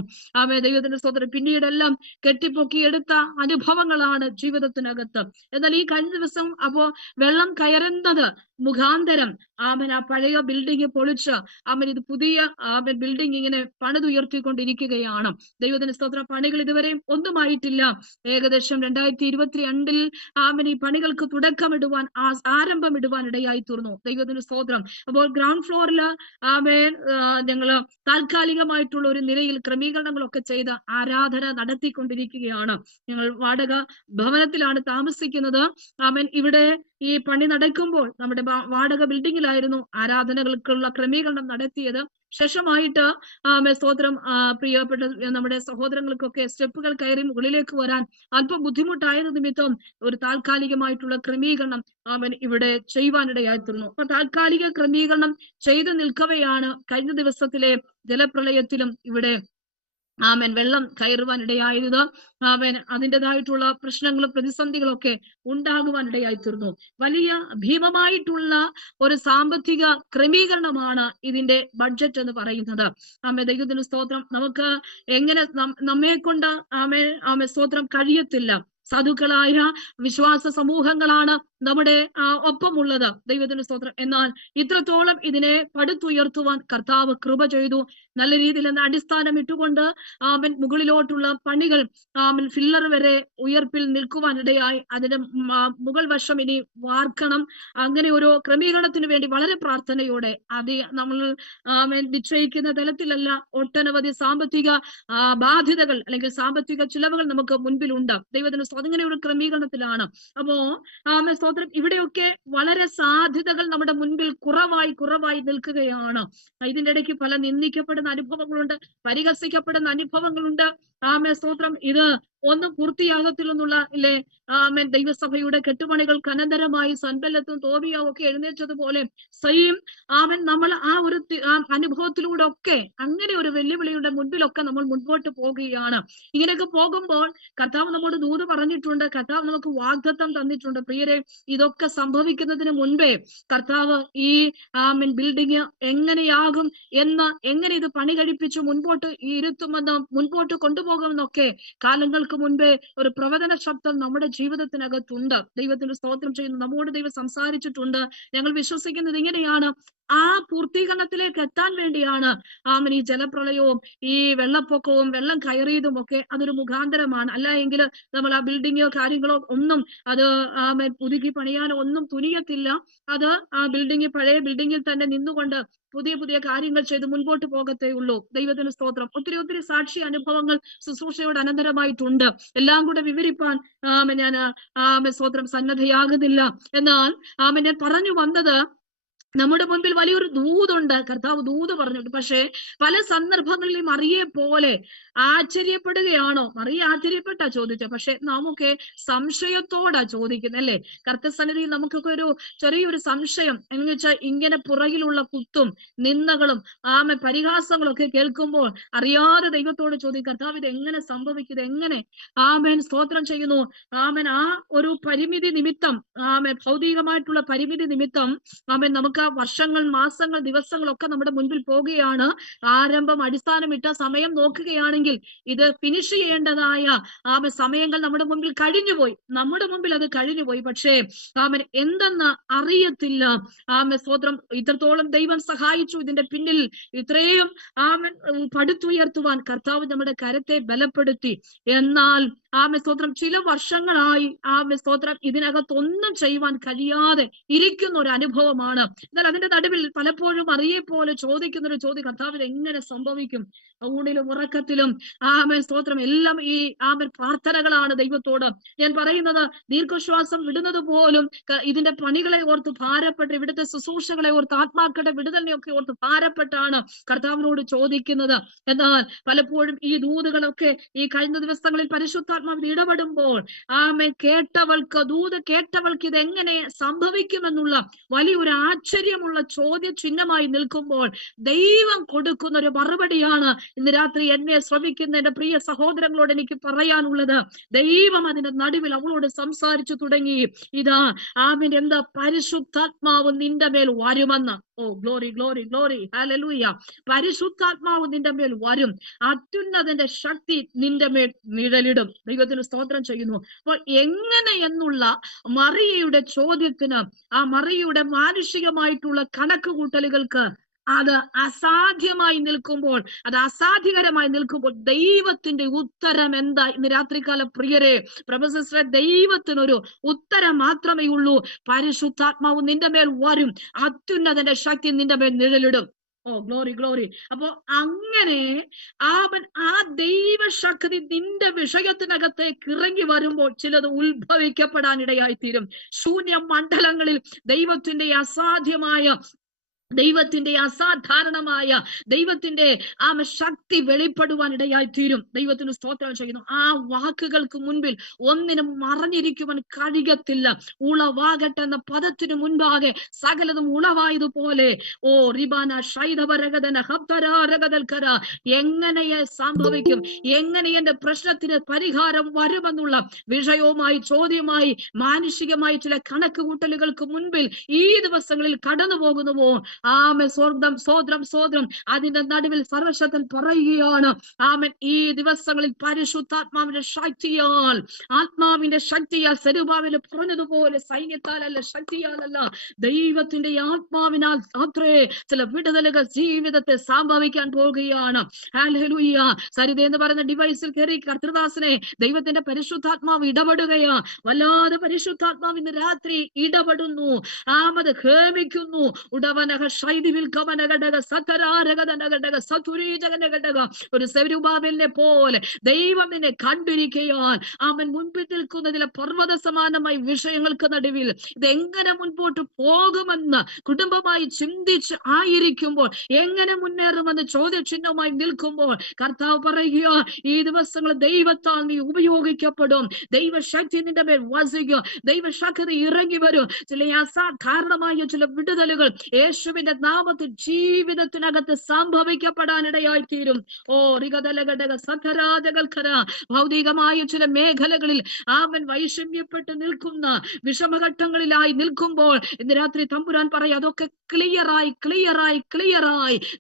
ദൈവത്തിന്റെ സ്തോത്രം പിന്നീടെല്ലാം കെട്ടിപ്പൊക്കിയെടുത്ത അനുഭവങ്ങളാണ് ജീവിതത്തിനകത്ത്. എന്നാൽ ഈ കഴിഞ്ഞ ദിവസം വെള്ളം കയറുന്നത് മുഖാന്തരം ആ പഴയ ബിൽഡിംഗ് പൊളിച്ച് ഇത് പുതിയ ബിൽഡിംഗ് ഇങ്ങനെ പണിതുയർത്തിക്കൊണ്ടിരിക്കുകയാണ്. ദൈവത്തിന്റെ സ്തോത്രം പണികൾ ഇതുവരെയും ഒന്നുമായിട്ടില്ല. ഏകദേശം 2022 ഈ പണികൾക്ക് തുടക്കമിടുവാൻ ആരംഭമിടുവാൻ ഇടയായി തീർന്നു. ദൈവത്തിന്റെ സ്തോത്രം. അപ്പോൾ ഗ്രൗണ്ട് ഫ്ലോറിൽ ഞങ്ങള് താൽക്കാലികമായിട്ടുള്ള ഒരു നിലയിൽ ക്രമീകരണങ്ങളൊക്കെ ചെയ്ത് ആരാധന നടത്തിക്കൊണ്ടിരിക്കുകയാണ്. ഞങ്ങൾ വാടക ഭവനത്തിലാണ് താമസിക്കുന്നത്. ഇവിടെ ഈ പണി നടക്കുമ്പോൾ നമ്മുടെ വാടക ബിൽഡിങ്ങിലായിരുന്നു ആരാധനകൾക്കുള്ള ക്രമീകരണം നടത്തിയത്. ശേഷമായിട്ട് സ്തോത്രം പ്രിയപ്പെട്ട നമ്മുടെ സഹോദരങ്ങൾക്കൊക്കെ സ്റ്റെപ്പുകൾ കയറി മുകളിലേക്ക് വരാൻ അല്പം ബുദ്ധിമുട്ടായത് നിമിത്തം ഒരു താൽക്കാലികമായിട്ടുള്ള ക്രമീകരണം ഇവിടെ ചെയ്യുവാനിടയായിത്തീർന്നു. അപ്പൊ താൽക്കാലിക ക്രമീകരണം ചെയ്തു നിൽക്കവെയാണ് കഴിഞ്ഞ ദിവസത്തിലെ ജലപ്രളയത്തിലും ഇവിടെ വെള്ളം കയറുവാൻ ഇടയായത്. അതിൻ്റെതായിട്ടുള്ള പ്രശ്നങ്ങളും പ്രതിസന്ധികളൊക്കെ ഉണ്ടാകുവാൻ ഇടയായി തീർന്നു. വലിയ ഭീമമായിട്ടുള്ള ഒരു സാമ്പത്തിക ക്രമീകരണമാണ് ഇതിന്റെ ബഡ്ജറ്റ് എന്ന് പറയുന്നത്. ദൈവത്തിന് സ്തോത്രം. നമുക്ക് എങ്ങനെ നമ്മെ കൊണ്ട് സ്തോത്രം കഴിയത്തില്ല. സാധുക്കളായ വിശ്വാസ സമൂഹങ്ങളാണ് നമ്മുടെ ഒപ്പമുള്ളത്. ദൈവത്തിന്റെ സ്തോത്രം. എന്നാൽ ഇത്രത്തോളം ഇതിനെ പടുത്തുയർത്തുവാൻ കർത്താവ് കൃപ ചെയ്തു. നല്ല രീതിയിൽ അടിസ്ഥാനം ഇട്ടുകൊണ്ട് മുകളിലോട്ടുള്ള പണികൾ ഫില്ലർ വരെ ഉയർപ്പിൽ നിൽക്കുവാൻ ഇടയായി. അതിന്റെ മുകൾ വശം ഇനി വാർക്കണം. അങ്ങനെ ഒരു ക്രമീകരണത്തിന് വേണ്ടി വളരെ പ്രാർത്ഥനയോടെ നമ്മൾ നിശ്ചയിക്കുന്ന തലത്തിലല്ല, ഒട്ടനവധി സാമ്പത്തിക ബാധ്യതകൾ അല്ലെങ്കിൽ സാമ്പത്തിക ചിലവുകൾ നമുക്ക് മുൻപിലുണ്ട്. ദൈവത്തിന് അങ്ങനെ ഒരു ക്രമീകരണത്തിലാണ്. അപ്പോ സ്തോത്രം ഇവിടെയൊക്കെ വളരെ സാധ്യതകൾ നമ്മുടെ മുൻപിൽ കുറവായി നിൽക്കുകയാണ്. ഇതിന്റെ ഇടയ്ക്ക് പല നിന്ദിക്കപ്പെടുന്ന അനുഭവങ്ങളുണ്ട്, പരിഹസിക്കപ്പെടുന്ന അനുഭവങ്ങളുണ്ട്. സ്തോത്രം ഇത് ഒന്നും പൂർത്തിയാകത്തില്ലെന്നുള്ള ദൈവസഭയുടെ കെട്ടുപണികൾക്ക് അനന്തരമായി സൻബല്ലത്തും തോബിയാവും ഒക്കെ എഴുന്നേറ്റതുപോലെ നമ്മൾ ആ ഒരു അനുഭവത്തിലൂടെ ഒക്കെ അങ്ങനെ ഒരു വെല്ലുവിളിയുടെ മുൻപിലൊക്കെ നമ്മൾ മുൻപോട്ട് പോകുകയാണ്. ഇങ്ങനെയൊക്കെ പോകുമ്പോൾ കർത്താവ് നമ്മോട് ദൂത് പറഞ്ഞിട്ടുണ്ട്, കർത്താവ് നമുക്ക് വാഗ്ദത്തം തന്നിട്ടുണ്ട്. പ്രിയരെ, ഇതൊക്കെ സംഭവിക്കുന്നതിന് മുൻപേ കർത്താവ് ഈ ബിൽഡിംഗ് എങ്ങനെയാകും എന്ന്, എങ്ങനെ ഇത് പണി കഴിപ്പിച്ച് മുൻപോട്ട് ഇരുത്തുമെന്ന്, മുൻപോട്ട് കൊണ്ടുപോകുമെന്നൊക്കെ കാലങ്ങൾക്ക് മുൻപേ ഒരു പ്രവചന ശബ്ദം നമ്മുടെ ജീവിതത്തിനകത്തുണ്ട്. ദൈവത്തിന് സ്തോത്രം ചെയ്യുന്നു. നമ്മോട് ദൈവം സംസാരിച്ചിട്ടുണ്ട്. ഞങ്ങൾ വിശ്വസിക്കുന്നത് ഇങ്ങനെയാണ്, ആ പൂർത്തീകരണത്തിലേക്ക് എത്താൻ വേണ്ടിയാണ് ഈ ജലപ്രളയവും ഈ വെള്ളപ്പൊക്കവും വെള്ളം കയറിയതും ഒക്കെ അതൊരു മുഖാന്തരമാണ്. അല്ല എങ്കിൽ നമ്മൾ ആ ബിൽഡിങ്ങോ കാര്യങ്ങളോ ഒന്നും അത് പുതുക്കി പണിയാനോ ഒന്നും തുനിയത്തില്ല. അത് ആ പഴയ ബിൽഡിങ്ങിൽ തന്നെ നിന്നുകൊണ്ട് പുതിയ കാര്യങ്ങൾ ചെയ്ത് മുൻപോട്ട് പോകത്തേ ഉള്ളൂ. ദൈവത്തിന് സ്തോത്രം. ഒത്തിരി സാക്ഷി അനുഭവങ്ങൾ ശുശ്രൂഷയോട് അനന്തരമായിട്ടുണ്ട്. എല്ലാം കൂടെ വിവരിപ്പാൻ ഞാൻ സ്തോത്രം സന്നദ്ധയാകുന്നില്ല. എന്നാൽ ഞാൻ പറഞ്ഞു വന്നത്, നമ്മുടെ മുൻപിൽ വലിയൊരു ദൂതുണ്ട്. കർത്താവ് ദൂത് പറഞ്ഞിട്ട്, പക്ഷേ പല സന്ദർഭങ്ങളിലും മറിയെ പോലെ ആശ്ചര്യപ്പെടുകയാണോ? മറിയ ആശ്ചര്യപ്പെട്ടാ ചോദിച്ച, പക്ഷെ നമുക്ക് സംശയത്തോടാ ചോദിക്കുന്നത് അല്ലേ? കർത്തസന്നിധിയിൽ നമുക്കൊക്കെ ഒരു ചെറിയൊരു സംശയം എന്ന് വെച്ചാൽ, ഇങ്ങനെ പുറകിലുള്ള കുത്തും നിന്ദകളും പരിഹാസങ്ങളും ഒക്കെ കേൾക്കുമ്പോൾ അറിയാതെ ദൈവത്തോട് ചോദിക്കും, കർത്താവ് ഇത് എങ്ങനെ സംഭവിക്കും, എങ്ങനെ സ്തോത്രം ചെയ്യുന്നു. ആ ഒരു പരിമിതി നിമിത്തം, ഭൗതികമായിട്ടുള്ള പരിമിതി നിമിത്തം നമുക്ക് വർഷങ്ങൾ, മാസങ്ങൾ, ദിവസങ്ങളൊക്കെ നമ്മുടെ മുൻപിൽ പോകുകയാണ്. ആരംഭം അടിസ്ഥാനമിട്ട സമയം നോക്കുകയാണെങ്കിൽ ഇത് ഫിനിഷ് ചെയ്യേണ്ടതായ സമയങ്ങൾ നമ്മുടെ മുമ്പിൽ കഴിഞ്ഞുപോയി. അത് കഴിഞ്ഞുപോയി. പക്ഷേ എന്തെന്ന് അറിയത്തില്ല. സ്തോത്രം. ഇത്രത്തോളം ദൈവം സഹായിച്ചു. ഇതിന്റെ പിന്നിൽ ഇത്രയും പടുത്തുയർത്തുവാൻ കർത്താവ് നമ്മുടെ കരത്തെ ബലപ്പെടുത്തി. എന്നാൽ ആമേ സ്തോത്രം ചില വർഷങ്ങളായി ആമേ സ്തോത്രം ഇതിനകത്തൊന്നും ചെയ്യുവാൻ കഴിയാതെ ഇരിക്കുന്ന ഒരു അനുഭവമാണ്. എന്നാൽ അതിന്റെ നടുവിൽ പലപ്പോഴും അറിയെ പോലെ ചോദിക്കുന്ന ഒരു ചോദ്യം, കർത്താവിന് എങ്ങനെ സംഭവിക്കും? ഊണിലും ഉറക്കത്തിലും ആമേൻ സ്തോത്രം എല്ലാം ഈ ആമേൻ പ്രാർത്ഥനകളാണ് ദൈവത്തോട്. ഞാൻ പറയുന്നത്, ദീർഘശ്വാസം വിടുന്നത് പോലും ഇതിന്റെ പണികളെ ഓർത്ത് ഭാരപ്പെട്ട്, ഇവിടുത്തെ ശുശ്രൂഷകളെ ഓർത്ത്, ആത്മാക്കളുടെ വിടുതലിനെ ഒക്കെ ഓർത്ത് ഭാരപ്പെട്ടാണ് കർത്താവിനോട് ചോദിക്കുന്നത്. എന്നാൽ പലപ്പോഴും ഈ ദൂതുകളൊക്കെ ഈ കഴിഞ്ഞ ദിവസങ്ങളിൽ പരിശുദ്ധാത്മാവിൽ ഇടപെടുമ്പോൾ ആമേൻ ദൂത് കേട്ടവൾക്ക് ഇത് എങ്ങനെ സംഭവിക്കുമെന്നുള്ള വലിയൊരു ആശ്ചര്യമുള്ള ചോദ്യ ചിഹ്നമായി നിൽക്കുമ്പോൾ ദൈവം കൊടുക്കുന്ന ഒരു മറുപടിയാണ് ഇന്ന് രാത്രി എന്നെ ശ്രമിക്കുന്ന എന്റെ പ്രിയ സഹോദരങ്ങളോട് എനിക്ക് പറയാനുള്ളത്. ദൈവം അതിന്റെ നടുവിൽ അവളോട് സംസാരിച്ചു തുടങ്ങി. ഇതാ ആമേൻ, എന്താ? പരിശുദ്ധാത്മാവ് നിന്റെ മേൽ വരുമെന്ന്. Oh glory glory glory, hallelujah. പരിശുദ്ധാത്മാവ് നിന്റെ മേൽ വരും, അത്യുന്നതന്റെ ശക്തി നിന്റെ മേൽ നിഴലിടും. ദൈവത്തിന് സ്തോത്രം ചെയ്യുന്നു. അപ്പോൾ എങ്ങനെ എന്നുള്ള മറിയയുടെ ചോദ്യത്തിന്, ആ മറിയയുടെ മാനുഷികമായിട്ടുള്ള കണക്കുകൂട്ടലുകൾക്ക് അത് അസാധ്യമായി നിൽക്കുമ്പോൾ, അത് അസാധ്യകരമായി നിൽക്കുമ്പോൾ ദൈവത്തിന്റെ ഉത്തരം എന്താ? ഇന്ന് രാത്രികാല പ്രിയരെ, പ്രൊഫസറെ, ദൈവത്തിനൊരു ഉത്തരം മാത്രമേ ഉള്ളൂ. പരിശുദ്ധാത്മാവ് നിന്റെ മേൽ വരും, അത്യുന്നതന്റെ ശക്തി നിന്റെ മേൽ നിഴലിടും. ഓ ഗ്ലോറി ഗ്ലോറി. അപ്പോ അങ്ങനെ ആ ദൈവശക്തി നിന്റെ വിഷയത്തിനകത്തേക്ക് ഇറങ്ങി വരുമ്പോൾ ചിലത് ഉത്ഭവിക്കപ്പെടാനിടയായിത്തീരും. ശൂന്യ മണ്ഡലങ്ങളിൽ ദൈവത്തിന്റെ അസാധാരണമായ ദൈവത്തിന്റെ ആ ശക്തി വെളിപ്പെടുവാൻ ഇടയായി തീരും. ദൈവത്തിന് സ്തോത്രം ചെയ്യുന്നു. ആ വാക്കുകൾക്ക് മുൻപിൽ ഒന്നിനും മറഞ്ഞിരിക്കുവാൻ കഴിയത്തില്ല. ഉളവാകട്ടെ എന്ന പദത്തിന് മുൻപാകെ സകലതും ഉളവായതുപോലെ ഓ റിബാന ശൈതവരഗദന ഹബ്തരാരഗദൽക്കര, എങ്ങനെ സംഭവിക്കും, എങ്ങനെ എന്റെ പ്രശ്നത്തിന് പരിഹാരം വരുമെന്നുള്ള വിഷയവുമായി, ചോദ്യമായി, മാനുഷികമായി ചില കണക്ക് കൂട്ടലുകൾക്ക് മുൻപിൽ ഈ ദിവസങ്ങളിൽ കടന്നു പോകുന്നുവോ? ആമേൻ, സ്വോത്രം. അതിന്റെ നടുവിൽ സർവശക്തൻ പറയുകയാണ്, ആമേൻ, ഈ ദിവസങ്ങളിൽ പരിശുദ്ധാത്മാവിന്റെ ശക്തിയാൽ, ആത്മാവിന്റെ ശക്തിയാൽ, സെരുബാബേൽ പറഞ്ഞതുപോലെ സൈന്യത്താലല്ല, ശക്തിയാലല്ല, ദൈവത്തിന്റെ ആത്മാവിനാൽ അത്രേ ചില വിടുതലുകൾ ജീവിതത്തെ സംഭവിക്കാൻ പോകുകയാണ്. ഹല്ലേലൂയ. സരിത എന്ന് പറയുന്ന ഡിവൈസിൽ കയറി കർത്തൃദാസനെ ദൈവത്തിന്റെ പരിശുദ്ധാത്മാവ് ഇടപെടുകയാ. വല്ലാതെ പരിശുദ്ധാത്മാവ് ഇന്ന് രാത്രി ഇടപെടുന്നു. ആമത് ഹേമിക്കുന്നു. ഉടവനക ഒരു സെരുബാബേലിനെ പോലെ ദൈവം നിന്നെ കണ്ടിരിക്കയാൽ അവൻ മുൻപിൽ നിൽക്കുന്നതിലെ പർവ്വത സമാനമായ വിഷയങ്ങൾക്ക് നടുവിൽ ഇതെങ്ങനെ മുൻപോട്ട് പോകുമെന്ന് കുടുംബമായി ചിന്തിച്ച് ആയിരിക്കുമ്പോൾ, എങ്ങനെ മുന്നേറുമെന്ന് ചോദ്യചിഹ്നമായി നിൽക്കുമ്പോൾ കർത്താവ് പറയുക, ഈ ദിവസങ്ങൾ ദൈവത്താൽ നീ ഉപയോഗിക്കപ്പെടും. ദൈവശക്തി നിന്റെ മേൽ വസിക്കുക. ദൈവശക്തി ഇറങ്ങി വരും. ചില അസാധാരണമായ ചില വിടുതലുകൾ യേശുവിന്റെ നാമത്തിൽ ജീവിതത്തിനകത്ത് സംഭവിക്കപ്പെടാനിടയായി തീരും. ഓ റിഗദലഗഡഗ സഖരാജകൽഖര. ഭൗതികമായ ചില മേഖലകളിൽ ആമൻ വൈഷമ്യപ്പെട്ട് നിൽക്കുന്ന വിഷമഘട്ടങ്ങളിലായി നിൽക്കുമ്പോൾ ഇന്ന് രാത്രി തമ്പുരാൻ പറയാം, അതൊക്കെ ക്ലിയറായി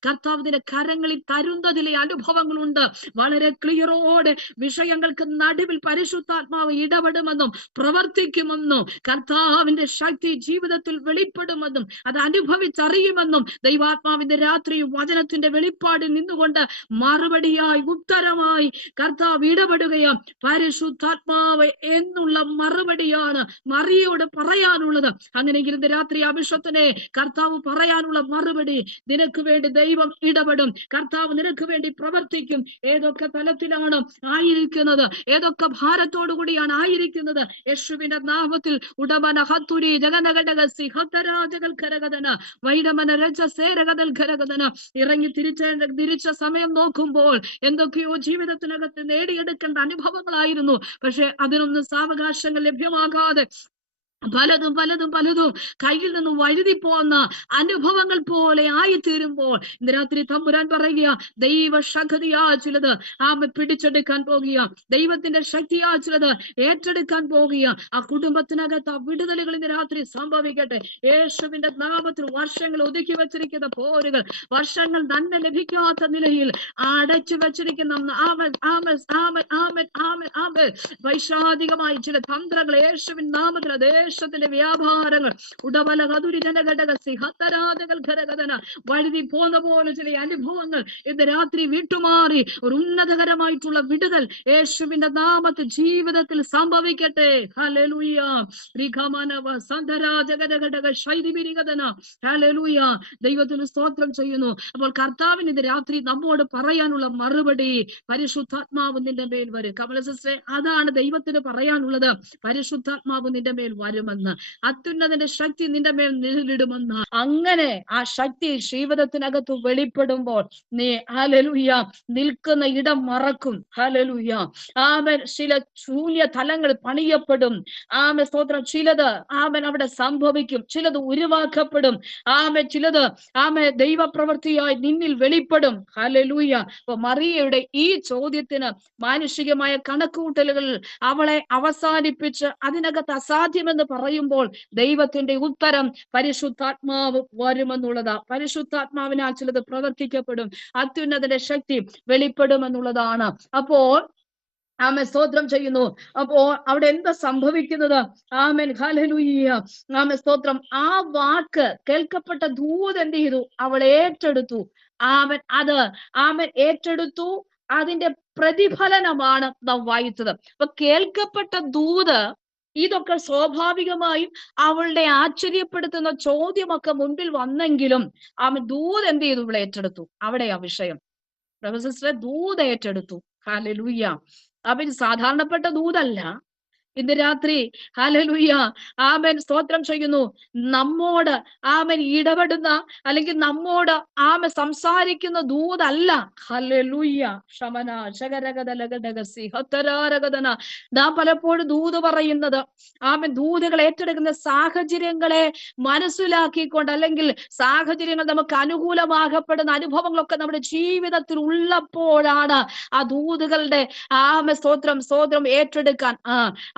കർത്താവിന്റെ കരങ്ങളിൽ തരുന്നതിലെ അനുഭവങ്ങളുണ്ട്. വളരെ ക്ലിയറോടെ വിഷയങ്ങൾക്ക് നടുവിൽ പരിശുദ്ധാത്മാവ് ഇടപെടുമെന്നും പ്രവർത്തിക്കുമെന്നും കർത്താവിന്റെ ശക്തി ജീവിതത്തിൽ വെളിപ്പെടുമെന്നും അത് അനുഭവിച്ചറിയുമെന്നും ദൈവാത്മാവിന്റെ രാത്രി വചനത്തിന്റെ വെളിപ്പാടിൽ നിന്നുകൊണ്ട് മറുപടിയായി, ഉത്തരമായി കർത്താവ് ഇടപെടുകയും പരിശുദ്ധാത്മാവ് എന്നുള്ള മറുപടിയാണ് മറിയോട് പറയാനുള്ളത്. അങ്ങനെയെങ്കിൽ ഇന്ന് രാത്രി അഭിഷേകത്തിനെ കർത്താവ് പറയാനുള്ള മറുപടി, നിനക്ക് വേണ്ടി ദൈവം ഇടപെടും. കർത്താവ് നിനക്ക് വേണ്ടി പ്രവർത്തിക്കും. ഏതൊക്കെ തലത്തിലാണ് ആയിരിക്കുന്നത്, ഏതൊക്കെ ഭാരത്തോടു കൂടിയാണ് ആയിരിക്കുന്നത്, യേശുവിന്റെ നാമത്തിൽ ഉടമന ഹത്തുരി ജഗനഘടക സിഹത്തരാജകൾ കരകഥന വൈഡമന രജ സേരകതൽ ഖരകഥന ഇറങ്ങി തിരിച്ച സമയം നോക്കുമ്പോൾ എന്തൊക്കെയോ ജീവിതത്തിനകത്ത് നേടിയെടുക്കേണ്ട അനുഭവങ്ങളായിരുന്നു. പക്ഷെ അതിനൊന്നും സാവകാശങ്ങൾ ലഭ്യമാകാതെ പലതും കയ്യിൽ നിന്ന് വഴുതി പോകുന്ന അനുഭവങ്ങൾ പോലെ ആയിത്തീരുമ്പോൾ ഇന്ന് രാത്രി തമ്പുരാൻ പറയുക, ദൈവശക്തിയാ ചിലത് ആമ പിടിച്ചെടുക്കാൻ പോകുക, ദൈവത്തിന്റെ ശക്തിയാ ചിലത് ഏറ്റെടുക്കാൻ പോകുക. ആ കുടുംബത്തിനകത്ത് ആ വിടുതലുകൾ ഇന്ന് രാത്രി സംഭവിക്കട്ടെ. യേശുവിന്റെ നാമത്തിൽ വർഷങ്ങൾ ഒതുക്കി വെച്ചിരിക്കുന്ന പോരുകൾ, വർഷങ്ങൾ നന്മ ലഭിക്കാത്ത നിലയിൽ അടച്ചു വെച്ചിരിക്കുന്ന വൈശാദികമായി ചില തന്ത്രങ്ങൾ യേശുവിൻ നാമത്തിൽ സുവിശേഷത്തിന്റെ വ്യാപാരങ്ങൾ ഉടവല കതുരിജനഘടക സിഹത്തരാജകൾ ഘടകഥന വഴുതി പോന്ന പോലെ ചില അനുഭവങ്ങൾ ഇന്ന് രാത്രി വിട്ടുമാറി ഒരു ഉന്നതകരമായിട്ടുള്ള വിടുതൽ യേശുവിന്റെ നാമത്തിൽ ജീവിതത്തിൽ സംഭവിക്കട്ടെ. ഹല്ലേലൂയ. റിഖമനവ സന്ധരാജഘടക ശൈലിബിരികഥന. ഹല്ലേലൂയ. ദൈവത്തിന് സ്തോത്രം ചെയ്യുന്നു. അപ്പോൾ കർത്താവിന് ഇന്ന് രാത്രി നമ്മോട് പറയാനുള്ള മറുപടി, പരിശുദ്ധാത്മാവ് നിന്റെ മേൽ വരും. കമല സിസ്റ്ററെ, അതാണ് ദൈവത്തിന് പറയാനുള്ളത്. പരിശുദ്ധാത്മാവ് നിന്റെ മേൽ വരുമെന്ന്, അത്യുന്നതന്റെ ശക്തി നിന്റെ മേൽ നിഴലിടുമെന്ന്. അങ്ങനെ ആ ശക്തി ജീവിതത്തിനകത്ത് വെളിപ്പെടുമ്പോൾ നീ ഹല്ലേലൂയ നിൽക്കുന്ന ഇടം മറക്കും. ഹല്ലേലൂയ. ആമേൻ. ചില ശൂന്യ തലങ്ങൾ പണിയപ്പെടും. ആമേൻ. സ്തോത്രം. ചിലത് ആമേൻ അവിടെ സംഭവിക്കും, ചിലത് ഉരുവാക്കപ്പെടും. ആമേൻ. ചിലത് ആമേൻ ദൈവപ്രവൃത്തിയായി നിന്നിൽ വെളിപ്പെടും. ഹല്ലേലൂയ. അപ്പൊ മറിയയുടെ ഈ ചോദ്യത്തിന് മാനുഷികമായ കണക്കുകൂട്ടലുകൾ അവളെ അവസാനിപ്പിച്ച് അതിനകത്ത് അസാധ്യമെന്ന് പറയുമ്പോൾ ദൈവത്തിന്റെ ഉത്തരം പരിശുദ്ധാത്മാവ് വരുമെന്നുള്ളതാ. പരിശുദ്ധാത്മാവിനാൽ ചിലത് പ്രവർത്തിക്കപ്പെടും, അത്യുന്നതന്റെ ശക്തി വെളിപ്പെടുമെന്നുള്ളതാണ്. അപ്പോൾ ആമേൻ. സ്തോത്രം ചെയ്യുന്നു. അപ്പോ അവിടെ എന്താ സംഭവിക്കുന്നത്? ആമേൻ. ഹല്ലേലൂയ. ആമേൻ. സ്തോത്രം. ആ വാക്ക് കേൾക്കപ്പെട്ട ദൂത് എന്ത് ചെയ്തു? അവൾ ഏറ്റെടുത്തു. ആമേൻ. അത് ആമേൻ ഏറ്റെടുത്തു. അതിന്റെ പ്രതിഫലനമാണ് നാം വായിച്ചത്. അപ്പൊ കേൾക്കപ്പെട്ട ദൂത്, ഇതൊക്കെ സ്വാഭാവികമായും അവളുടെ ആശ്ചര്യപ്പെടുത്തുന്ന ചോദ്യമൊക്കെ മുൻപിൽ വന്നെങ്കിലും ആമേൻ ദൂത് എന്ത് ചെയ്തു? ഇവിടെ ഏറ്റെടുത്തു. അവിടെയാ വിഷയം. സിസ്റ്ററെ, ദൂത് ഏറ്റെടുത്തു. ഹല്ലേലൂയ. അപ്പൊ ഇത് സാധാരണപ്പെട്ട ദൂതല്ല. ഇന്ന് രാത്രി ഹല്ലേലൂയ ആമേൻ സ്തോത്രം ചെയ്യുന്നു. നമ്മോട് ആമേൻ ഇടപെടുന്ന അല്ലെങ്കിൽ നമ്മോട് ആമേൻ സംസാരിക്കുന്ന ദൂതല്ല. ഹല്ലേലൂയ. ശമന ശകരഗദലഗദഗസി ഹത്തരാരഗദന. നാം പലപ്പോഴും ദൂത് പറയുന്നത് ആമേൻ ദൂതുകൾ ഏറ്റെടുക്കുന്ന സാഹചര്യങ്ങളെ മനസ്സിലാക്കിക്കൊണ്ട്, അല്ലെങ്കിൽ സാഹചര്യങ്ങൾ നമുക്ക് അനുകൂലമാകപ്പെടുന്ന അനുഭവങ്ങളൊക്കെ നമ്മുടെ ജീവിതത്തിൽ ഉള്ളപ്പോഴാണ് ആ ദൂതുകളുടെ ആമേൻ സ്തോത്രം ഏറ്റെടുക്കാൻ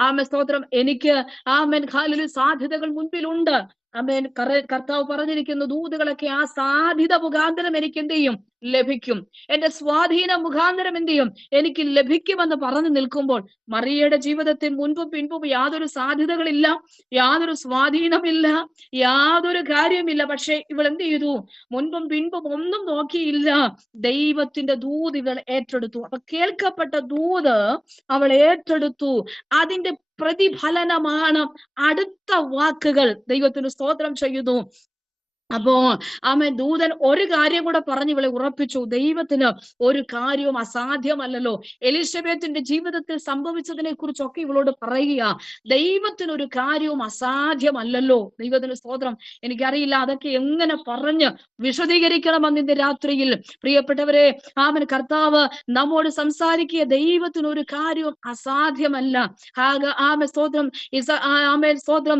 ആമേൻ സ്തോത്രം എനിക്ക് ആമേൻ ഹല്ലേലൂയ സാധ്യതകൾ മുൻപിലുണ്ട്. ആമേൻ. കർത്താവ് പറഞ്ഞിരിക്കുന്നു, ദൂതുകളൊക്കെ ആ സാധ്യത മുഖാന്തരം എനിക്ക് എന്ത് ചെയ്യും? ലഭിക്കും. എന്റെ സ്വാധീനം മുഖാന്തരം എന്ത് ചെയ്യും? എനിക്ക് ലഭിക്കുമെന്ന് പറഞ്ഞു നിൽക്കുമ്പോൾ മറിയയുടെ ജീവിതത്തിൽ മുൻപും പിൻപും യാതൊരു സാധ്യതകളില്ല, യാതൊരു സ്വാധീനമില്ല, യാതൊരു കാര്യമില്ല. പക്ഷെ ഇവൾ എന്ത് ചെയ്തു? മുൻപും പിൻപും ഒന്നും നോക്കിയില്ല. ദൈവത്തിന്റെ ദൂത് ഇവൾ ഏറ്റെടുത്തു. അപ്പൊ കേൾക്കപ്പെട്ട ദൂത് അവൾ ഏറ്റെടുത്തു. അതിന്റെ പ്രതിഫലനമാണ് അടുത്ത വാക്കുകൾ. ദൈവത്തിന് സ്തോത്രം ചെയ്യുന്നു. അപ്പോ ആമേൻ ദൂതൻ ഒരു കാര്യം കൂടെ പറഞ്ഞ് ഇവളെ ഉറപ്പിച്ചു, ദൈവത്തിന് ഒരു കാര്യവും അസാധ്യമല്ലല്ലോ. എലിസബത്തിന്റെ ജീവിതത്തിൽ സംഭവിച്ചതിനെ കുറിച്ചൊക്കെ ഇവളോട് പറയുക, ദൈവത്തിന് ഒരു കാര്യവും അസാധ്യമല്ലല്ലോ. ദൈവത്തിന് സ്തോത്രം. എനിക്കറിയില്ല അതൊക്കെ എങ്ങനെ പറഞ്ഞ് വിശദീകരിക്കണമെന്ന് ഇന്ന് രാത്രിയിൽ. പ്രിയപ്പെട്ടവരെ, ആമേൻ കർത്താവ് നമ്മോട് സംസാരിക്കുക, ദൈവത്തിന് ഒരു കാര്യവും അസാധ്യമല്ല. ആമേൻ സ്തോത്രം. ആമേൻ സ്തോത്രം.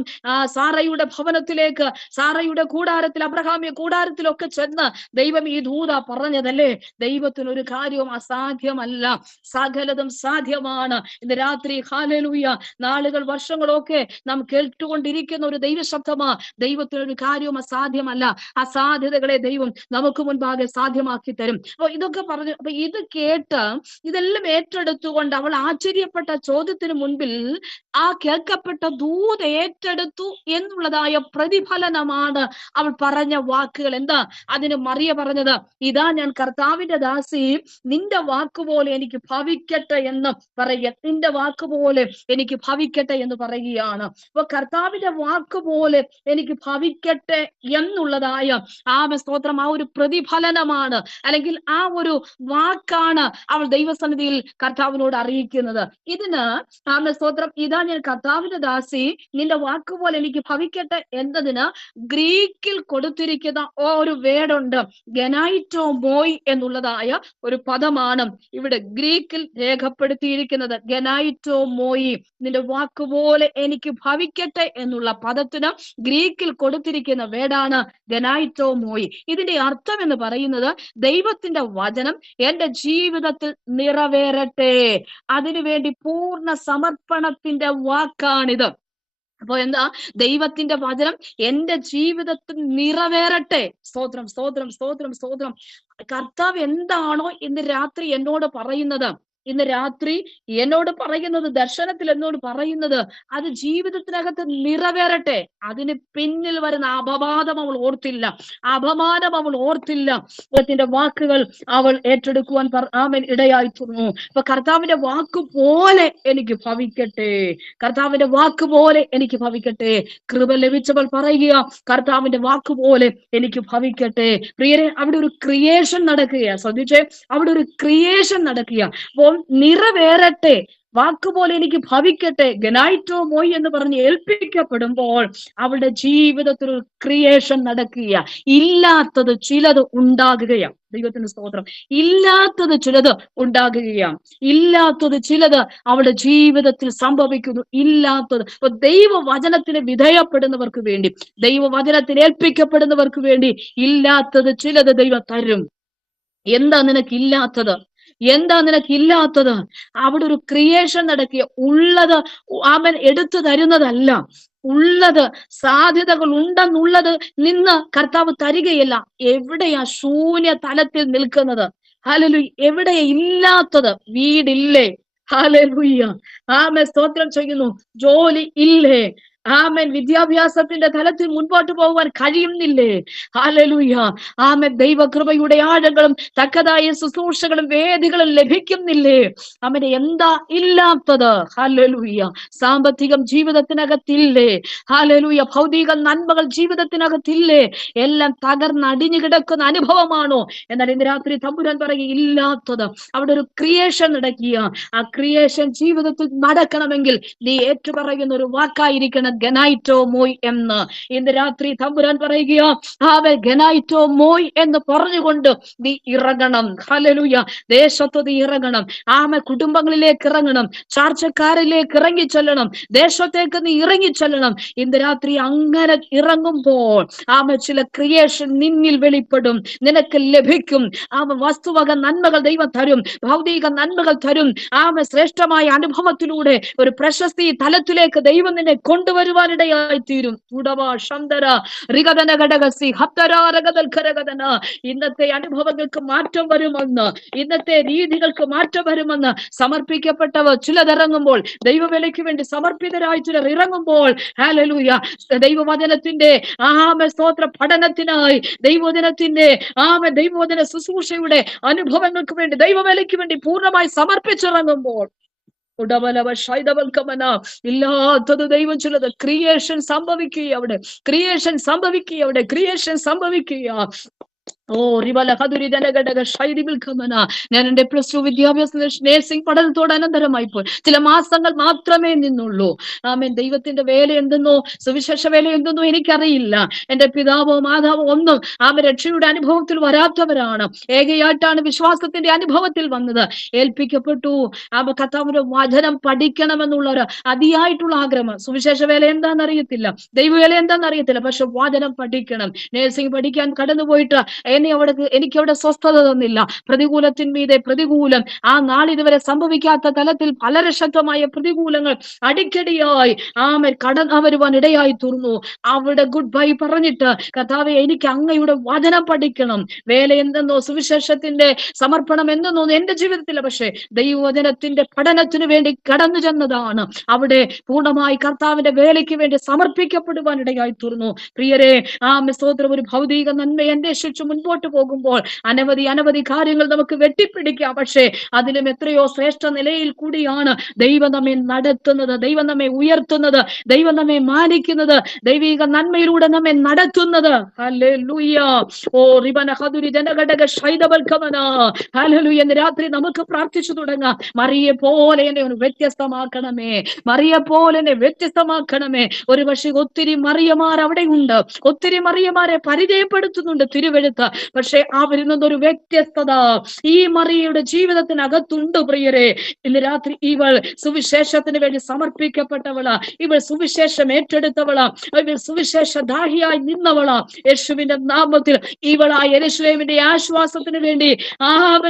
സാറയുടെ ഭവനത്തിലേക്ക്, സാറയുടെ കൂടാരത്തിൽ, അബ്രഹാമിയ കൂടാരത്തിലൊക്കെ ചെന്ന് ദൈവം ഈ ദൂത പറഞ്ഞതല്ലേ, ദൈവത്തിന് ഒരു കാര്യവും അസാധ്യമല്ല, സകലതും സാധ്യമാണ്. ഇന്ന് രാത്രി ഹല്ലേലൂയ നാളുകൾ വർഷങ്ങളൊക്കെ നാം കേട്ടുകൊണ്ടിരിക്കുന്ന ഒരു ദൈവശബ്ദമാ, ദൈവത്തിനൊരു കാര്യവും അസാധ്യമല്ല. അസാധ്യതകളെ ദൈവം നമുക്ക് മുൻപാകെ സാധ്യമാക്കി തരും. അപ്പൊ ഇതൊക്കെ പറഞ്ഞു. അപ്പൊ ഇത് കേട്ട് ഇതെല്ലാം ഏറ്റെടുത്തുകൊണ്ട് അവൾ ആശ്ചര്യപ്പെട്ട ചോദ്യത്തിന് മുൻപിൽ ആ കേൾക്കപ്പെട്ട ദൂത് ഏറ്റെടുത്തു എന്നുള്ളതായ പ്രതിഫലനമാണ് അവൾ പറഞ്ഞ വാക്കുകൾ. എന്താ അതിന് മറിയ പറഞ്ഞത്? ഇതാ ഞാൻ കർത്താവിന്റെ ദാസി, നിന്റെ വാക്കുപോലെ എനിക്ക് ഭവിക്കട്ടെ എന്ന് പറയുക. നിന്റെ വാക്കുപോലെ എനിക്ക് ഭവിക്കട്ടെ എന്ന് പറയുകയാണ്. അപ്പൊ കർത്താവിന്റെ വാക്കുപോലെ എനിക്ക് ഭവിക്കട്ടെ എന്നുള്ളതായ ആമേൻ സ്തോത്രം ആ ഒരു പ്രതിഫലനമാണ്, അല്ലെങ്കിൽ ആ ഒരു വാക്കാണ് അവൾ ദൈവസന്നിധിയിൽ കർത്താവിനോട് അറിയിക്കുന്നത്. ഇതിന് ആമേൻ സ്തോത്രം ഇതാ ഞാൻ കർത്താവിന്റെ ദാസി, നിന്റെ വാക്കുപോലെ എനിക്ക് ഭവിക്കട്ടെ എന്നതിന് ഗ്രീക്കിൽ കൊടുത്തിരിക്കുന്ന ഒരു വേർഡുണ്ട്, ഗെനൈറ്റോ മോയ് എന്നുള്ളതായ ഒരു പദമാണ് ഇവിടെ ഗ്രീക്കിൽ രേഖപ്പെടുത്തിയിരിക്കുന്നത്. ഗെനൈറ്റോ മോയി, നിന്റെ വാക്കുപോലെ എനിക്ക് ഭവിക്കട്ടെ എന്നുള്ള പദത്തിന് ഗ്രീക്കിൽ കൊടുത്തിരിക്കുന്ന വേർഡാണ് ഗെനൈറ്റോ മോയി. ഇതിന്റെ അർത്ഥം എന്ന് പറയുന്നത്, ദൈവത്തിന്റെ വചനം എന്റെ ജീവിതത്തിൽ നിറവേറട്ടെ, അതിനുവേണ്ടി പൂർണ്ണ സമർപ്പണത്തിന്റെ വാക്കാണിത്. അപ്പൊ എന്താ? ദൈവത്തിന്റെ വചനം എന്റെ ജീവിതത്തിൽ നിറവേറട്ടെ. സ്തോത്രം സ്തോത്രം സ്തോത്രം സ്തോത്രം. കർത്താവ് എന്താണോ ഇന്ന് രാത്രി എന്നോട് പറയുന്നത്, ഇന്ന് രാത്രി എന്നോട് പറയുന്നത്, ദർശനത്തിൽ എന്നോട് പറയുന്നത്, അത് ജീവിതത്തിനകത്ത് നിറവേറട്ടെ. അതിന് പിന്നിൽ വരുന്ന അപവാദം അവൾ ഓർത്തില്ല, അപമാനം അവൾ ഓർത്തില്ല. ദൈവത്തിന്റെ വാക്കുകൾ അവൾ ഏറ്റെടുക്കുവാൻ ആമേൻ ഇടയായി തീർന്നു. അപ്പൊ കർത്താവിന്റെ വാക്ക് പോലെ എനിക്ക് ഭവിക്കട്ടെ, കർത്താവിന്റെ വാക്ക് പോലെ എനിക്ക് ഭവിക്കട്ടെ. കൃപ ലഭിച്ചവൾ പറയുക, കർത്താവിന്റെ വാക്ക് പോലെ എനിക്ക് ഭവിക്കട്ടെ. പ്രിയരെ, അവിടെ ഒരു ക്രിയേഷൻ നടക്കുകയാണ്. ശ്രദ്ധിച്ചേ, അവിടെ ഒരു ക്രിയേഷൻ നടക്കുക. അപ്പോൾ നിറവേറട്ടെ, വാക്കുപോലെ എനിക്ക് ഭവിക്കട്ടെ, ഗനായിറ്റോ മോയ് എന്ന് പറഞ്ഞ് ഏൽപ്പിക്കപ്പെടുമ്പോൾ അവളുടെ ജീവിതത്തിൽ ഒരു ക്രിയേഷൻ നടക്കുക. ഇല്ലാത്തത് ചിലത് ഉണ്ടാകുകയാണ്. ദൈവത്തിന് സ്തോത്രം. ഇല്ലാത്തത് ചിലത് ഉണ്ടാകുകയാണ്, ഇല്ലാത്തത് ചിലത് അവളുടെ ജീവിതത്തിൽ സംഭവിക്കുന്നു. ഇല്ലാത്തത്. അപ്പൊ ദൈവവചനത്തിന് വിധേയപ്പെടുന്നവർക്ക് വേണ്ടി, ദൈവവചനത്തിന് ഏൽപ്പിക്കപ്പെടുന്നവർക്ക് വേണ്ടി ഇല്ലാത്തത് ചിലത് ദൈവം തരും. എന്താ നിനക്കില്ലാത്തത്? എന്താ നിനക്കില്ലാത്തത്? അവിടെ ഒരു ക്രിയേഷൻ നടക്കുക. ഉള്ളത് അവൻ എടുത്തു തരുന്നതല്ല, ഉള്ളത്, സാധ്യതകൾ ഉണ്ടെന്നുള്ളത് നിന്ന് കർത്താവ് തരികയല്ല. എവിടെയാ ശൂന്യ തലത്തിൽ നിൽക്കുന്നത്? ഹല്ലേലൂയ. എവിടെയാ ഇല്ലാത്തത്? വീടില്ലേ? ഹല്ലേലൂയ. ആമേൻ. സ്തോത്രം ചെയ്യുന്നു. ജോലി ഇല്ലേ? ആമേൻ. വിദ്യാഭ്യാസത്തിന്റെ തലത്തിൽ മുൻപോട്ട് പോകുവാൻ കഴിയുന്നില്ലേ? ഹല്ലേലൂയ. ആമേൻ. ദൈവകൃപയുടെ ആഴങ്ങളും തക്കതായ ശുശ്രൂഷകളും വേദികളും ലഭിക്കുന്നില്ലേ? ആമേൻ. എന്താ ഇല്ലാത്തത്? ഹല്ലേലൂയ. സാമ്പത്തികം ജീവിതത്തിനകത്തില്ലേ? ഹല്ലേലൂയ. ഭൗതിക നന്മകൾ ജീവിതത്തിനകത്തില്ലേ? എല്ലാം തകർന്നടിഞ്ഞു കിടക്കുന്ന അനുഭവമാണോ? എന്നാൽ ഇന്ന് രാത്രി തമ്പുരാൻ പറയുക, ഇല്ലാത്തത്. അവിടെ ഒരു ക്രിയേഷൻ നടക്കുക. ആ ക്രിയേഷൻ ജീവിതത്തിൽ നടക്കണമെങ്കിൽ നീ ഏറ്റുപറയുന്ന ഒരു വാക്കായിരിക്കണം, ഗനായിറ്റോ മോയ് എന്ന്. ഇന്ന് രാത്രി തമ്പുരാൻ പറയുക, ആവേ ഗനായിറ്റോ മോയ് എന്ന് പറഞ്ഞുകൊണ്ട് നീ ഇറങ്ങണം. ഹല്ലേലൂയ. ദേശത്ത് നീ ഇറങ്ങണം. ആമേ. കുടുംബങ്ങളിലേക്ക് ഇറങ്ങണം, ചാർച്ചക്കാരിലേക്ക് ഇറങ്ങിച്ചെല്ലണം, ദേശത്തേക്ക് നീ ഇറങ്ങിച്ചെല്ലണം. ഇന്ന് രാത്രി അങ്ങനെ ഇറങ്ങുമ്പോൾ ആമേ ചില ക്രിയേഷൻ നിന്നിൽ വെളിപ്പെടും, നിനക്ക് ലഭിക്കും. ആമേ. വസ്തുവക നന്മകൾ ദൈവം തരും, ഭൗതിക നന്മകൾ തരും. ആമേ. ശ്രേഷ്ഠമായ അനുഭവത്തിലൂടെ ഒരു പ്രശസ്തി തലത്തിലേക്ക് ദൈവം നിന്നെ കൊണ്ടുവരുവാനിടയായി തീരും. ഇന്നത്തെ അനുഭവങ്ങൾക്ക് മാറ്റം വരുമെന്ന്, ഇന്നത്തെ രീതികൾക്ക് മാറ്റം വരുമെന്ന് സമർപ്പിക്കപ്പെട്ടവർ ചിലതിറങ്ങുമ്പോൾ, ദൈവവേലയ്ക്ക് വേണ്ടി സമർപ്പിതരായി ചിലർ ഇറങ്ങുമ്പോൾ, ഹല്ലേലൂയ, ദൈവവചനത്തിന്റെ സ്തോത്ര പഠനത്തിനായി, ദൈവവചനത്തിന്റെ ദൈവവചന ശുശ്രൂഷയുടെ അനുഭവങ്ങൾക്ക് വേണ്ടി, ദൈവവേലയ്ക്ക് വേണ്ടി പൂർണ്ണമായി സമർപ്പിച്ചിറങ്ങുമ്പോൾ ഇല്ലാത്തത് ദൈവം ചിലത് ക്രിയേഷൻ സംഭവിക്കുക. അവിടെ ക്രിയേഷൻ സംഭവിക്കുക. അവിടെ ക്രിയേഷൻ സംഭവിക്കുക. ഓ റിവല ഹദുരി ദനഗടക ഷൈദി ബിൽഖമന. ഞാൻ എന്റെ +2 വിദ്യാഭ്യാസ നേഴ്സിംഗ് പഠനത്തോട് അനന്തരമായി പോയി ചില മാസങ്ങൾ മാത്രമേ നിന്നുള്ളൂ. ആമേൻ. ദൈവത്തിന്റെ വേല എന്തെന്നോ സുവിശേഷ വേല എന്തെന്നോ എനിക്കറിയില്ല. എന്റെ പിതാവോ മാതാവോ ഒന്നും രക്ഷയുടെ അനുഭവത്തിൽ വരാത്തവരാണ്. ഏകയായിട്ടാണ് വിശ്വാസത്തിന്റെ അനുഭവത്തിൽ വന്നത്. ഏൽപ്പിക്കപ്പെട്ടു. കർത്താവിന്റെ വചനം പഠിക്കണമെന്നുള്ള ഒരു അതിയായിട്ടുള്ള ആഗ്രഹം. സുവിശേഷ വേല എന്താണെന്നറിയത്തില്ല, ദൈവവേല എന്താണെന്നറിയത്തില്ല, പക്ഷെ വചനം പഠിക്കണം. നേഴ്സിംഗ് പഠിക്കാൻ കടന്നുപോയിട്ട് എനിക്കവിടെ സ്വസ്ഥത തന്നില്ല. പ്രതികൂലത്തിന്മീതെ പ്രതികൂലം. ആ നാളിതുവരെ സംഭവിക്കാത്ത തലത്തിൽ വളരെ ശക്തമായ പ്രതികൂലങ്ങൾ അടിക്കടിയായി കടന്നു വരുവാൻ ഇടയായി തീർന്നു. അവിടെ ഗുഡ് ബൈ പറഞ്ഞിട്ട്, കർത്താവേ, എനിക്ക് അങ്ങയുടെ വചനം പഠിക്കണം. വേല എന്തെന്നോ സുവിശേഷത്തിന്റെ സമർപ്പണം എന്തെന്നോ എന്റെ ജീവിതത്തില്ല, പക്ഷെ ദൈവവചനത്തിന്റെ പഠനത്തിന് വേണ്ടി കടന്നു ചെന്നതാണ്. അവിടെ പൂർണ്ണമായി കർത്താവിന്റെ വേലയ്ക്ക് വേണ്ടി സമർപ്പിക്കപ്പെടുവാൻ ഇടയായി തീർന്നു. പ്രിയരെ, സ്തോത്രം. ഒരു ഭൗതിക നന്മ അന്വേഷിച്ചു മുൻപോട്ട് പോകുമ്പോൾ അനവധി കാര്യങ്ങൾ നമുക്ക് വെട്ടിപ്പിടിക്കാം. പക്ഷേ അതിലും എത്രയോ ശ്രേഷ്ഠ നിലയിൽ കൂടിയാണ് ദൈവം നമ്മെ നടത്തുന്നത്, ദൈവം നമ്മെ ഉയർത്തുന്നത്, ദൈവം നമ്മെ മാനിക്കുന്നത്, ദൈവിക നന്മയിലൂടെ നമ്മെ നടത്തുന്നത്. ഹല്ലേലൂയ. ഓ റിബന ഹദുരി ജനഘടക ശൈദവൽക്കമന. ഹല്ലേലൂയ. എന്ന് രാത്രി നമുക്ക് പ്രാർത്ഥിച്ചു തുടങ്ങാം. മറിയെ പോലെ എന്നെ ഒന്ന് വ്യത്യസ്തമാക്കണമേ, മറിയെ പോലെ എന്നെ വ്യത്യസ്തമാക്കണമേ. ഒരു പക്ഷേ ഒത്തിരി മറിയമാർ അവിടെ ഉണ്ട്, ഒത്തിരി മറിയമാരെ പരിചയപ്പെടുത്തുന്നുണ്ട് തിരുവെഴുത്ത്. പക്ഷെ അവരിൽ നിന്നൊരു വ്യത്യസ്തത ഈ മറിയയുടെ ജീവിതത്തിനകത്തുണ്ട്. പ്രിയരെ, ഇന്ന് രാത്രി ഇവൾ സുവിശേഷത്തിന് വേണ്ടി സമർപ്പിക്കപ്പെട്ടവളാ, ഇവൾ സുവിശേഷം ഏറ്റെടുത്തവളാ, ഇവൾ സുവിശേഷ ദാഹിയായി നിന്നവളാ. യേശുവിന്റെ നാമത്തിൽ ഇവളാ യെരൂശലേമിന്റെ ആശ്വാസത്തിന് വേണ്ടി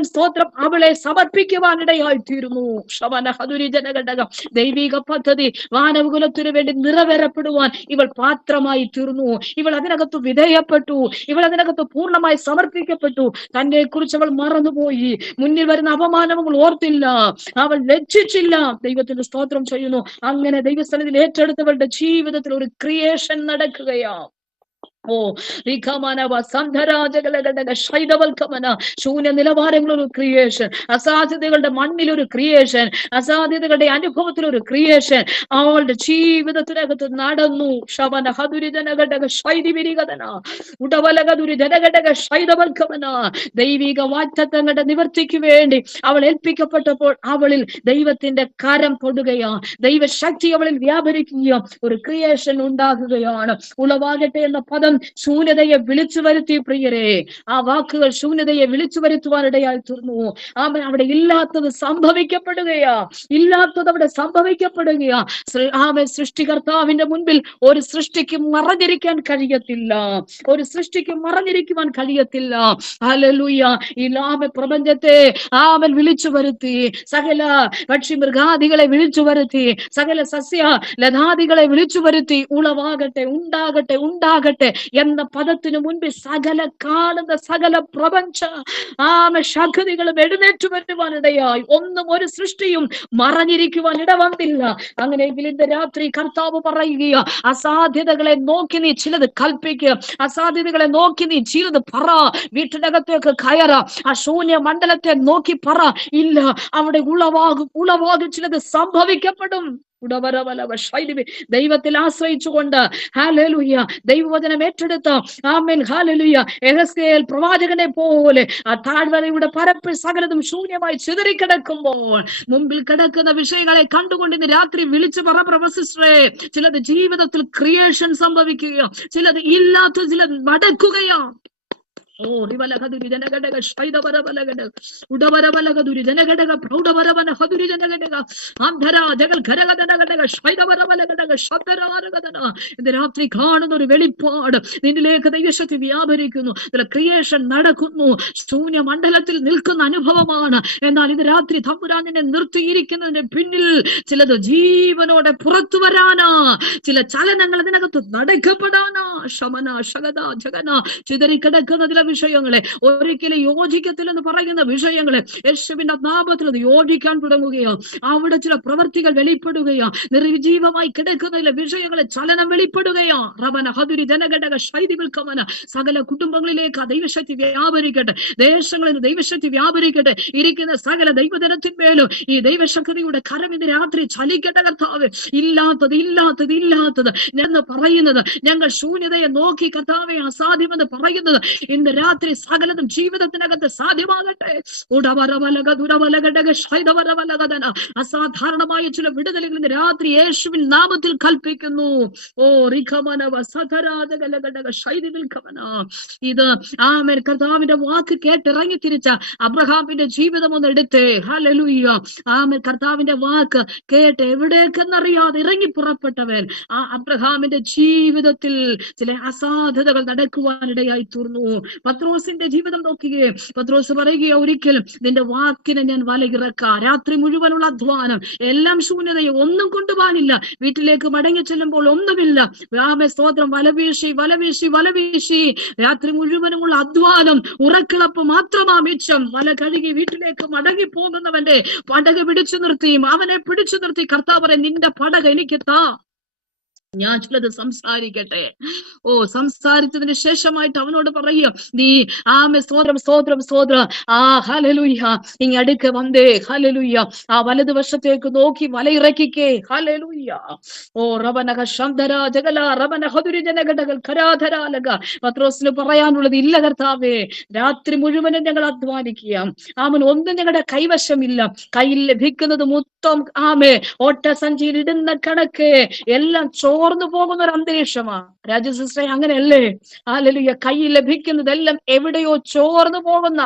സ്തോത്രം അവളെ സമർപ്പിക്കുവാനിടയായി തീരുന്നു. ശവന ഹദുരി ജനഘടകം. ദൈവിക പദ്ധതി മാനവകുലത്തിനു വേണ്ടി നിറവേറപ്പെടുവാൻ ഇവൾ പാത്രമായി തീർന്നു. ഇവൾ അതിനകത്ത് വിധേയപ്പെട്ടു, ഇവൾ അതിനകത്ത് പൂർണ്ണമായി മുൻപായി സമർപ്പിക്കപ്പെട്ടു. തന്നെ കുറിച്ച് അവൾ മറന്നുപോയി. മുന്നിൽ വരുന്ന അപമാനം അവൾ ഓർത്തില്ല, അവൾ ലജ്ജിച്ചില്ല. ദൈവത്തിന്റെ സ്തോത്രം ചെയ്യുന്നു. അങ്ങനെ ദൈവസ്ഥലത്തിൽ ഏറ്റെടുത്തവളുടെ ജീവിതത്തിൽ ഒരു ക്രിയേഷൻ നടക്കുകയാ. ഓ ശൂന്യ നിലവാരങ്ങളൊരു ക്രിയേഷൻ, അസാധ്യതകളുടെ മണ്ണിലൊരു ക്രിയേഷൻ, അസാധ്യതകളുടെ അനുഭവത്തിലൊരു ക്രിയേഷൻ അവളുടെ ജീവിതത്തിനകത്ത് നടന്നു. ശവന ഹതുരിജനഘടക ശൈതിവിരികഥന ഉടവലകതുരിജനഘടക ശൈതവൽക്കമന. ദൈവിക വാറ്റത്തങ്ങളുടെ നിവർത്തിക്ക് വേണ്ടി അവൾ ഏൽപ്പിക്കപ്പെട്ടപ്പോൾ അവളിൽ ദൈവത്തിന്റെ കരം തൊടുകയാ, ദൈവശക്തി അവളിൽ വ്യാപരിക്കുകയും ഒരു ക്രിയേഷൻ ഉണ്ടാകുകയാണ്. ഉളവാകട്ടെ എന്ന പദം ശൂന്യതയെ വിളിച്ചു വരുത്തി. പ്രിയരെ, ആ വാക്കുകൾ ശൂന്യതയെ വിളിച്ചു വരുത്തുവാനിടയായി തീർന്നു. അവിടെ ഇല്ലാത്തത് സംഭവിക്കപ്പെടുകയാ, ഇല്ലാത്തത് അവിടെ സംഭവിക്കപ്പെടുകയാ. സൃഷ്ടികർത്താവിന്റെ മുൻപിൽ ഒരു സൃഷ്ടിക്ക് മറഞ്ഞിരിക്കാൻ കഴിയത്തില്ല, ഒരു സൃഷ്ടിക്ക് മറഞ്ഞിരിക്കുവാൻ കഴിയത്തില്ല. ഹല്ലേലൂയ. ഈ പ്രപഞ്ചത്തെ അവൻ വിളിച്ചു വരുത്തി, സകല പക്ഷി മൃഗാദികളെ വിളിച്ചു വരുത്തി, സകല സസ്യ ലതാദികളെ വിളിച്ചു വരുത്തി. ഉളവാകട്ടെ, ഉണ്ടാകട്ടെ, ഉണ്ടാകട്ടെ എന്ന പദത്തിനു മുൻപിൽ സകല കാണുന്ന സകല പ്രപഞ്ച ശക്തികളും എഴുന്നേറ്റ് വരുവാനിടയായി. ഒന്നും ഒരു സൃഷ്ടിയും മറഞ്ഞിരിക്കുവാൻ ഇടവന്നില്ല. അങ്ങനെയെങ്കിൽ ഇന്ന് രാത്രി കർത്താവ് പറയുക, അസാധ്യതകളെ നോക്കി നീ ചിലത് കൽപ്പിക്കുക, അസാധ്യതകളെ നോക്കി നീ ചിലത് പറ. വീട്ടിനകത്തേക്ക് കയറ, ആ ശൂന്യ മണ്ഡലത്തെ നോക്കി പറ, ഇല്ല അവിടെ ഉളവാകും ചിലത് സംഭവിക്കപ്പെടും. ദൈവത്തിൽ ആശ്രയിച്ചുകൊണ്ട് ഹല്ലേലൂയ ദൈവവചനം ഏറ്റെടുത്ത ആമേൻ ഹല്ലേലൂയ എഹെസ്കേൽ പ്രവാചകനെ പോലെ ആ താഴ്വരയുടെ പരപ്പിൽ സകലതും ശൂന്യമായി ചിതറിക്കിടക്കുമ്പോൾ മുമ്പിൽ കിടക്കുന്ന വിഷയങ്ങളെ കണ്ടുകൊണ്ട് ഇന്ന് രാത്രി വിളിച്ചു പറ സിസ്റ്ററെ, ചിലത് ജീവിതത്തിൽ ക്രിയേഷൻ സംഭവിക്കുകയോ, ചിലത് ഇല്ലാത്ത ചിലത് നടക്കുകയോ. ഓ റിവലഹദുരി ജനഘടക ശൈദവരവലഘടക ഉടവരവലഹദുരി ജനഘടക പ്രൗഢവരവന ഹദുരി ജനഘടക ആന്ധര ജഗൽ ഘടകഘടക ശൈദവരവലഘടക ശബ്ദരാരഘടന. ഇന്ന് രാത്രി കാണുന്ന ഒരു വെളിപ്പാട് നിന്നിലേക്ക് ദൈവശക്തി വ്യാപരിക്കുന്നു. ചില ക്രിയേഷൻ നടക്കുന്നു, ശൂന്യ മണ്ഡലത്തിൽ നിൽക്കുന്ന അനുഭവമാണ്. എന്നാൽ ഇന്ന് രാത്രി തമ്പുരാൻ നിന്നെ നിർത്തിയിരിക്കുന്നതിന്റെ പിന്നിൽ ചിലത് ജീവനോടെ പുറത്തു വരാനാ, ചില ചലനങ്ങൾ അതിനകത്ത് നടക്കപ്പെടാനാ. ശമന ശഗത ജഗന ചിതറിക്കിടക്കുന്നതിലെ വിഷയങ്ങളെ, ഒരിക്കലും യോജിക്കത്തില്ലെന്ന് പറയുന്ന വിഷയങ്ങളെ യേശുവിന്റെ നാമത്തിൽ അത് യോജിക്കാൻ തുടങ്ങുകയോ, അവിടെ ചില പ്രവർത്തികൾ വെളിപ്പെടുകയോ, നിർജീവമായി കിടക്കുന്നതിലെ വിഷയങ്ങളെ ചലനം വെളിപ്പെടുകയോ. റവന ഹദുരി ജനഘടക ശൈതി വിൽക്കമന. സകല കുടുംബങ്ങളിലേക്ക് ആ ദൈവശക്തി വ്യാപരിക്കട്ടെ, ദേശങ്ങളിൽ ദൈവശക്തി വ്യാപരിക്കട്ടെ. ഇരിക്കുന്ന സകല ദൈവജനത്തിന്മേലും ഈ ദൈവശക്തിയുടെ കരം ഇന്ന് രാത്രി ചലിക്കട്ടെ. കർത്താവ്, ഇല്ലാത്തത് ഇല്ലാത്തത് ഇല്ലാത്തത് എന്ന് പറയുന്നത്, ഞങ്ങൾ ശൂന്യതയെ നോക്കി കർത്താവെ അസാധ്യമെന്ന് പറയുന്നത് ഇന്ന് രാത്രി സകലതും ജീവിതത്തിനകത്ത് സാധ്യമാകട്ടെ. അസാധാരണമായ ചില വിടുതലുകൾ ഇന്ന് രാത്രി യേശുവിൻ നാമത്തിൽ കൽപ്പിക്കുന്നു. ഓ റിഖമനവ സധരാജകലഘടക ശൈതി വിൽക്കമന. ഇത് ആമേൻ കർത്താവിന്റെ വാക്ക് കേട്ടിറങ്ങി തിരിച്ച അബ്രഹാമിന്റെ ജീവിതം ഒന്ന് എടുത്തേ. ഹല്ലേലൂയ. ആമേൻ കർത്താവിന്റെ വാക്ക് കേട്ട് എവിടേക്കെന്നറിയാതെ ഇറങ്ങി പുറപ്പെട്ടവൻ ആ അബ്രഹാമിന്റെ ജീവിതത്തിൽ ചില അസാധ്യതകൾ നടക്കുവാനിടയായി തീർന്നു. പത്രോസിന്റെ ജീവിതം നോക്കുകയെ, പത്രോസ് പറയുകയോ, ഒരിക്കലും നിന്റെ വാക്കിനെ ഞാൻ വലയിറക്കാം. രാത്രി മുഴുവനുള്ള അധ്വാനം, എല്ലാം ശൂന്യതയെ, ഒന്നും കൊണ്ടുപോകാനില്ല. വീട്ടിലേക്ക് മടങ്ങി ചെല്ലുമ്പോൾ ഒന്നുമില്ല. സ്തോത്രം, വലവീശി വലവീശി വലവീശി രാത്രി മുഴുവനുമുള്ള അധ്വാനം, ഉറക്കിളപ്പ് മാത്രമാ മിച്ചം. വല കഴുകി വീട്ടിലേക്ക് മടങ്ങി പോകുന്നവന്റെ പടക് പിടിച്ചു നിർത്തിയും അവനെ പിടിച്ചു നിർത്തി കർത്താവ് പറയും, നിന്റെ പടക് എനിക്ക് താ, ഞാൻ ചിലത് സംസാരിക്കട്ടെ. ഓ സംസാരിച്ചതിന് ശേഷമായിട്ട് അവനോട് പറയുക, നീ സ്തോത്രം സ്തോത്രം സ്തോത്രം ഹല്ലേലൂയ ഇങ്ങ് അടുക്ക വന്നേ. ഹല്ലേലൂയ. ആ വലതുവശത്തേക്ക് നോക്കി വലയിറക്കിക്കേ. ഹല്ലേലൂയ. ഓ റബനക ശബ്ദര ജഗല റബന ഹദുരി ജനഘടകൽ ഖരാധരാലക. പത്രോസിന് പറയാനുള്ളത്, ഇല്ല കർത്താവേ, രാത്രി മുഴുവനും ഞങ്ങൾ അധ്വാനിക്കുക, ഒന്നും ഞങ്ങളുടെ കൈവശമില്ല. കയ്യിൽ ലഭിക്കുന്നത് മൊത്തം ഓട്ടസഞ്ചിയിൽ ഇടുന്ന കണക്ക് എല്ലാം ചോർന്നു പോകുന്ന ഒരു അന്തരീക്ഷമാ. രാജസിസ്റ്ററെ, അങ്ങനെയല്ലേ? ഹല്ലേലൂയ. കയ്യിൽ ലഭിക്കുന്നതെല്ലാം എവിടെയോ ചോർന്നു പോകുന്ന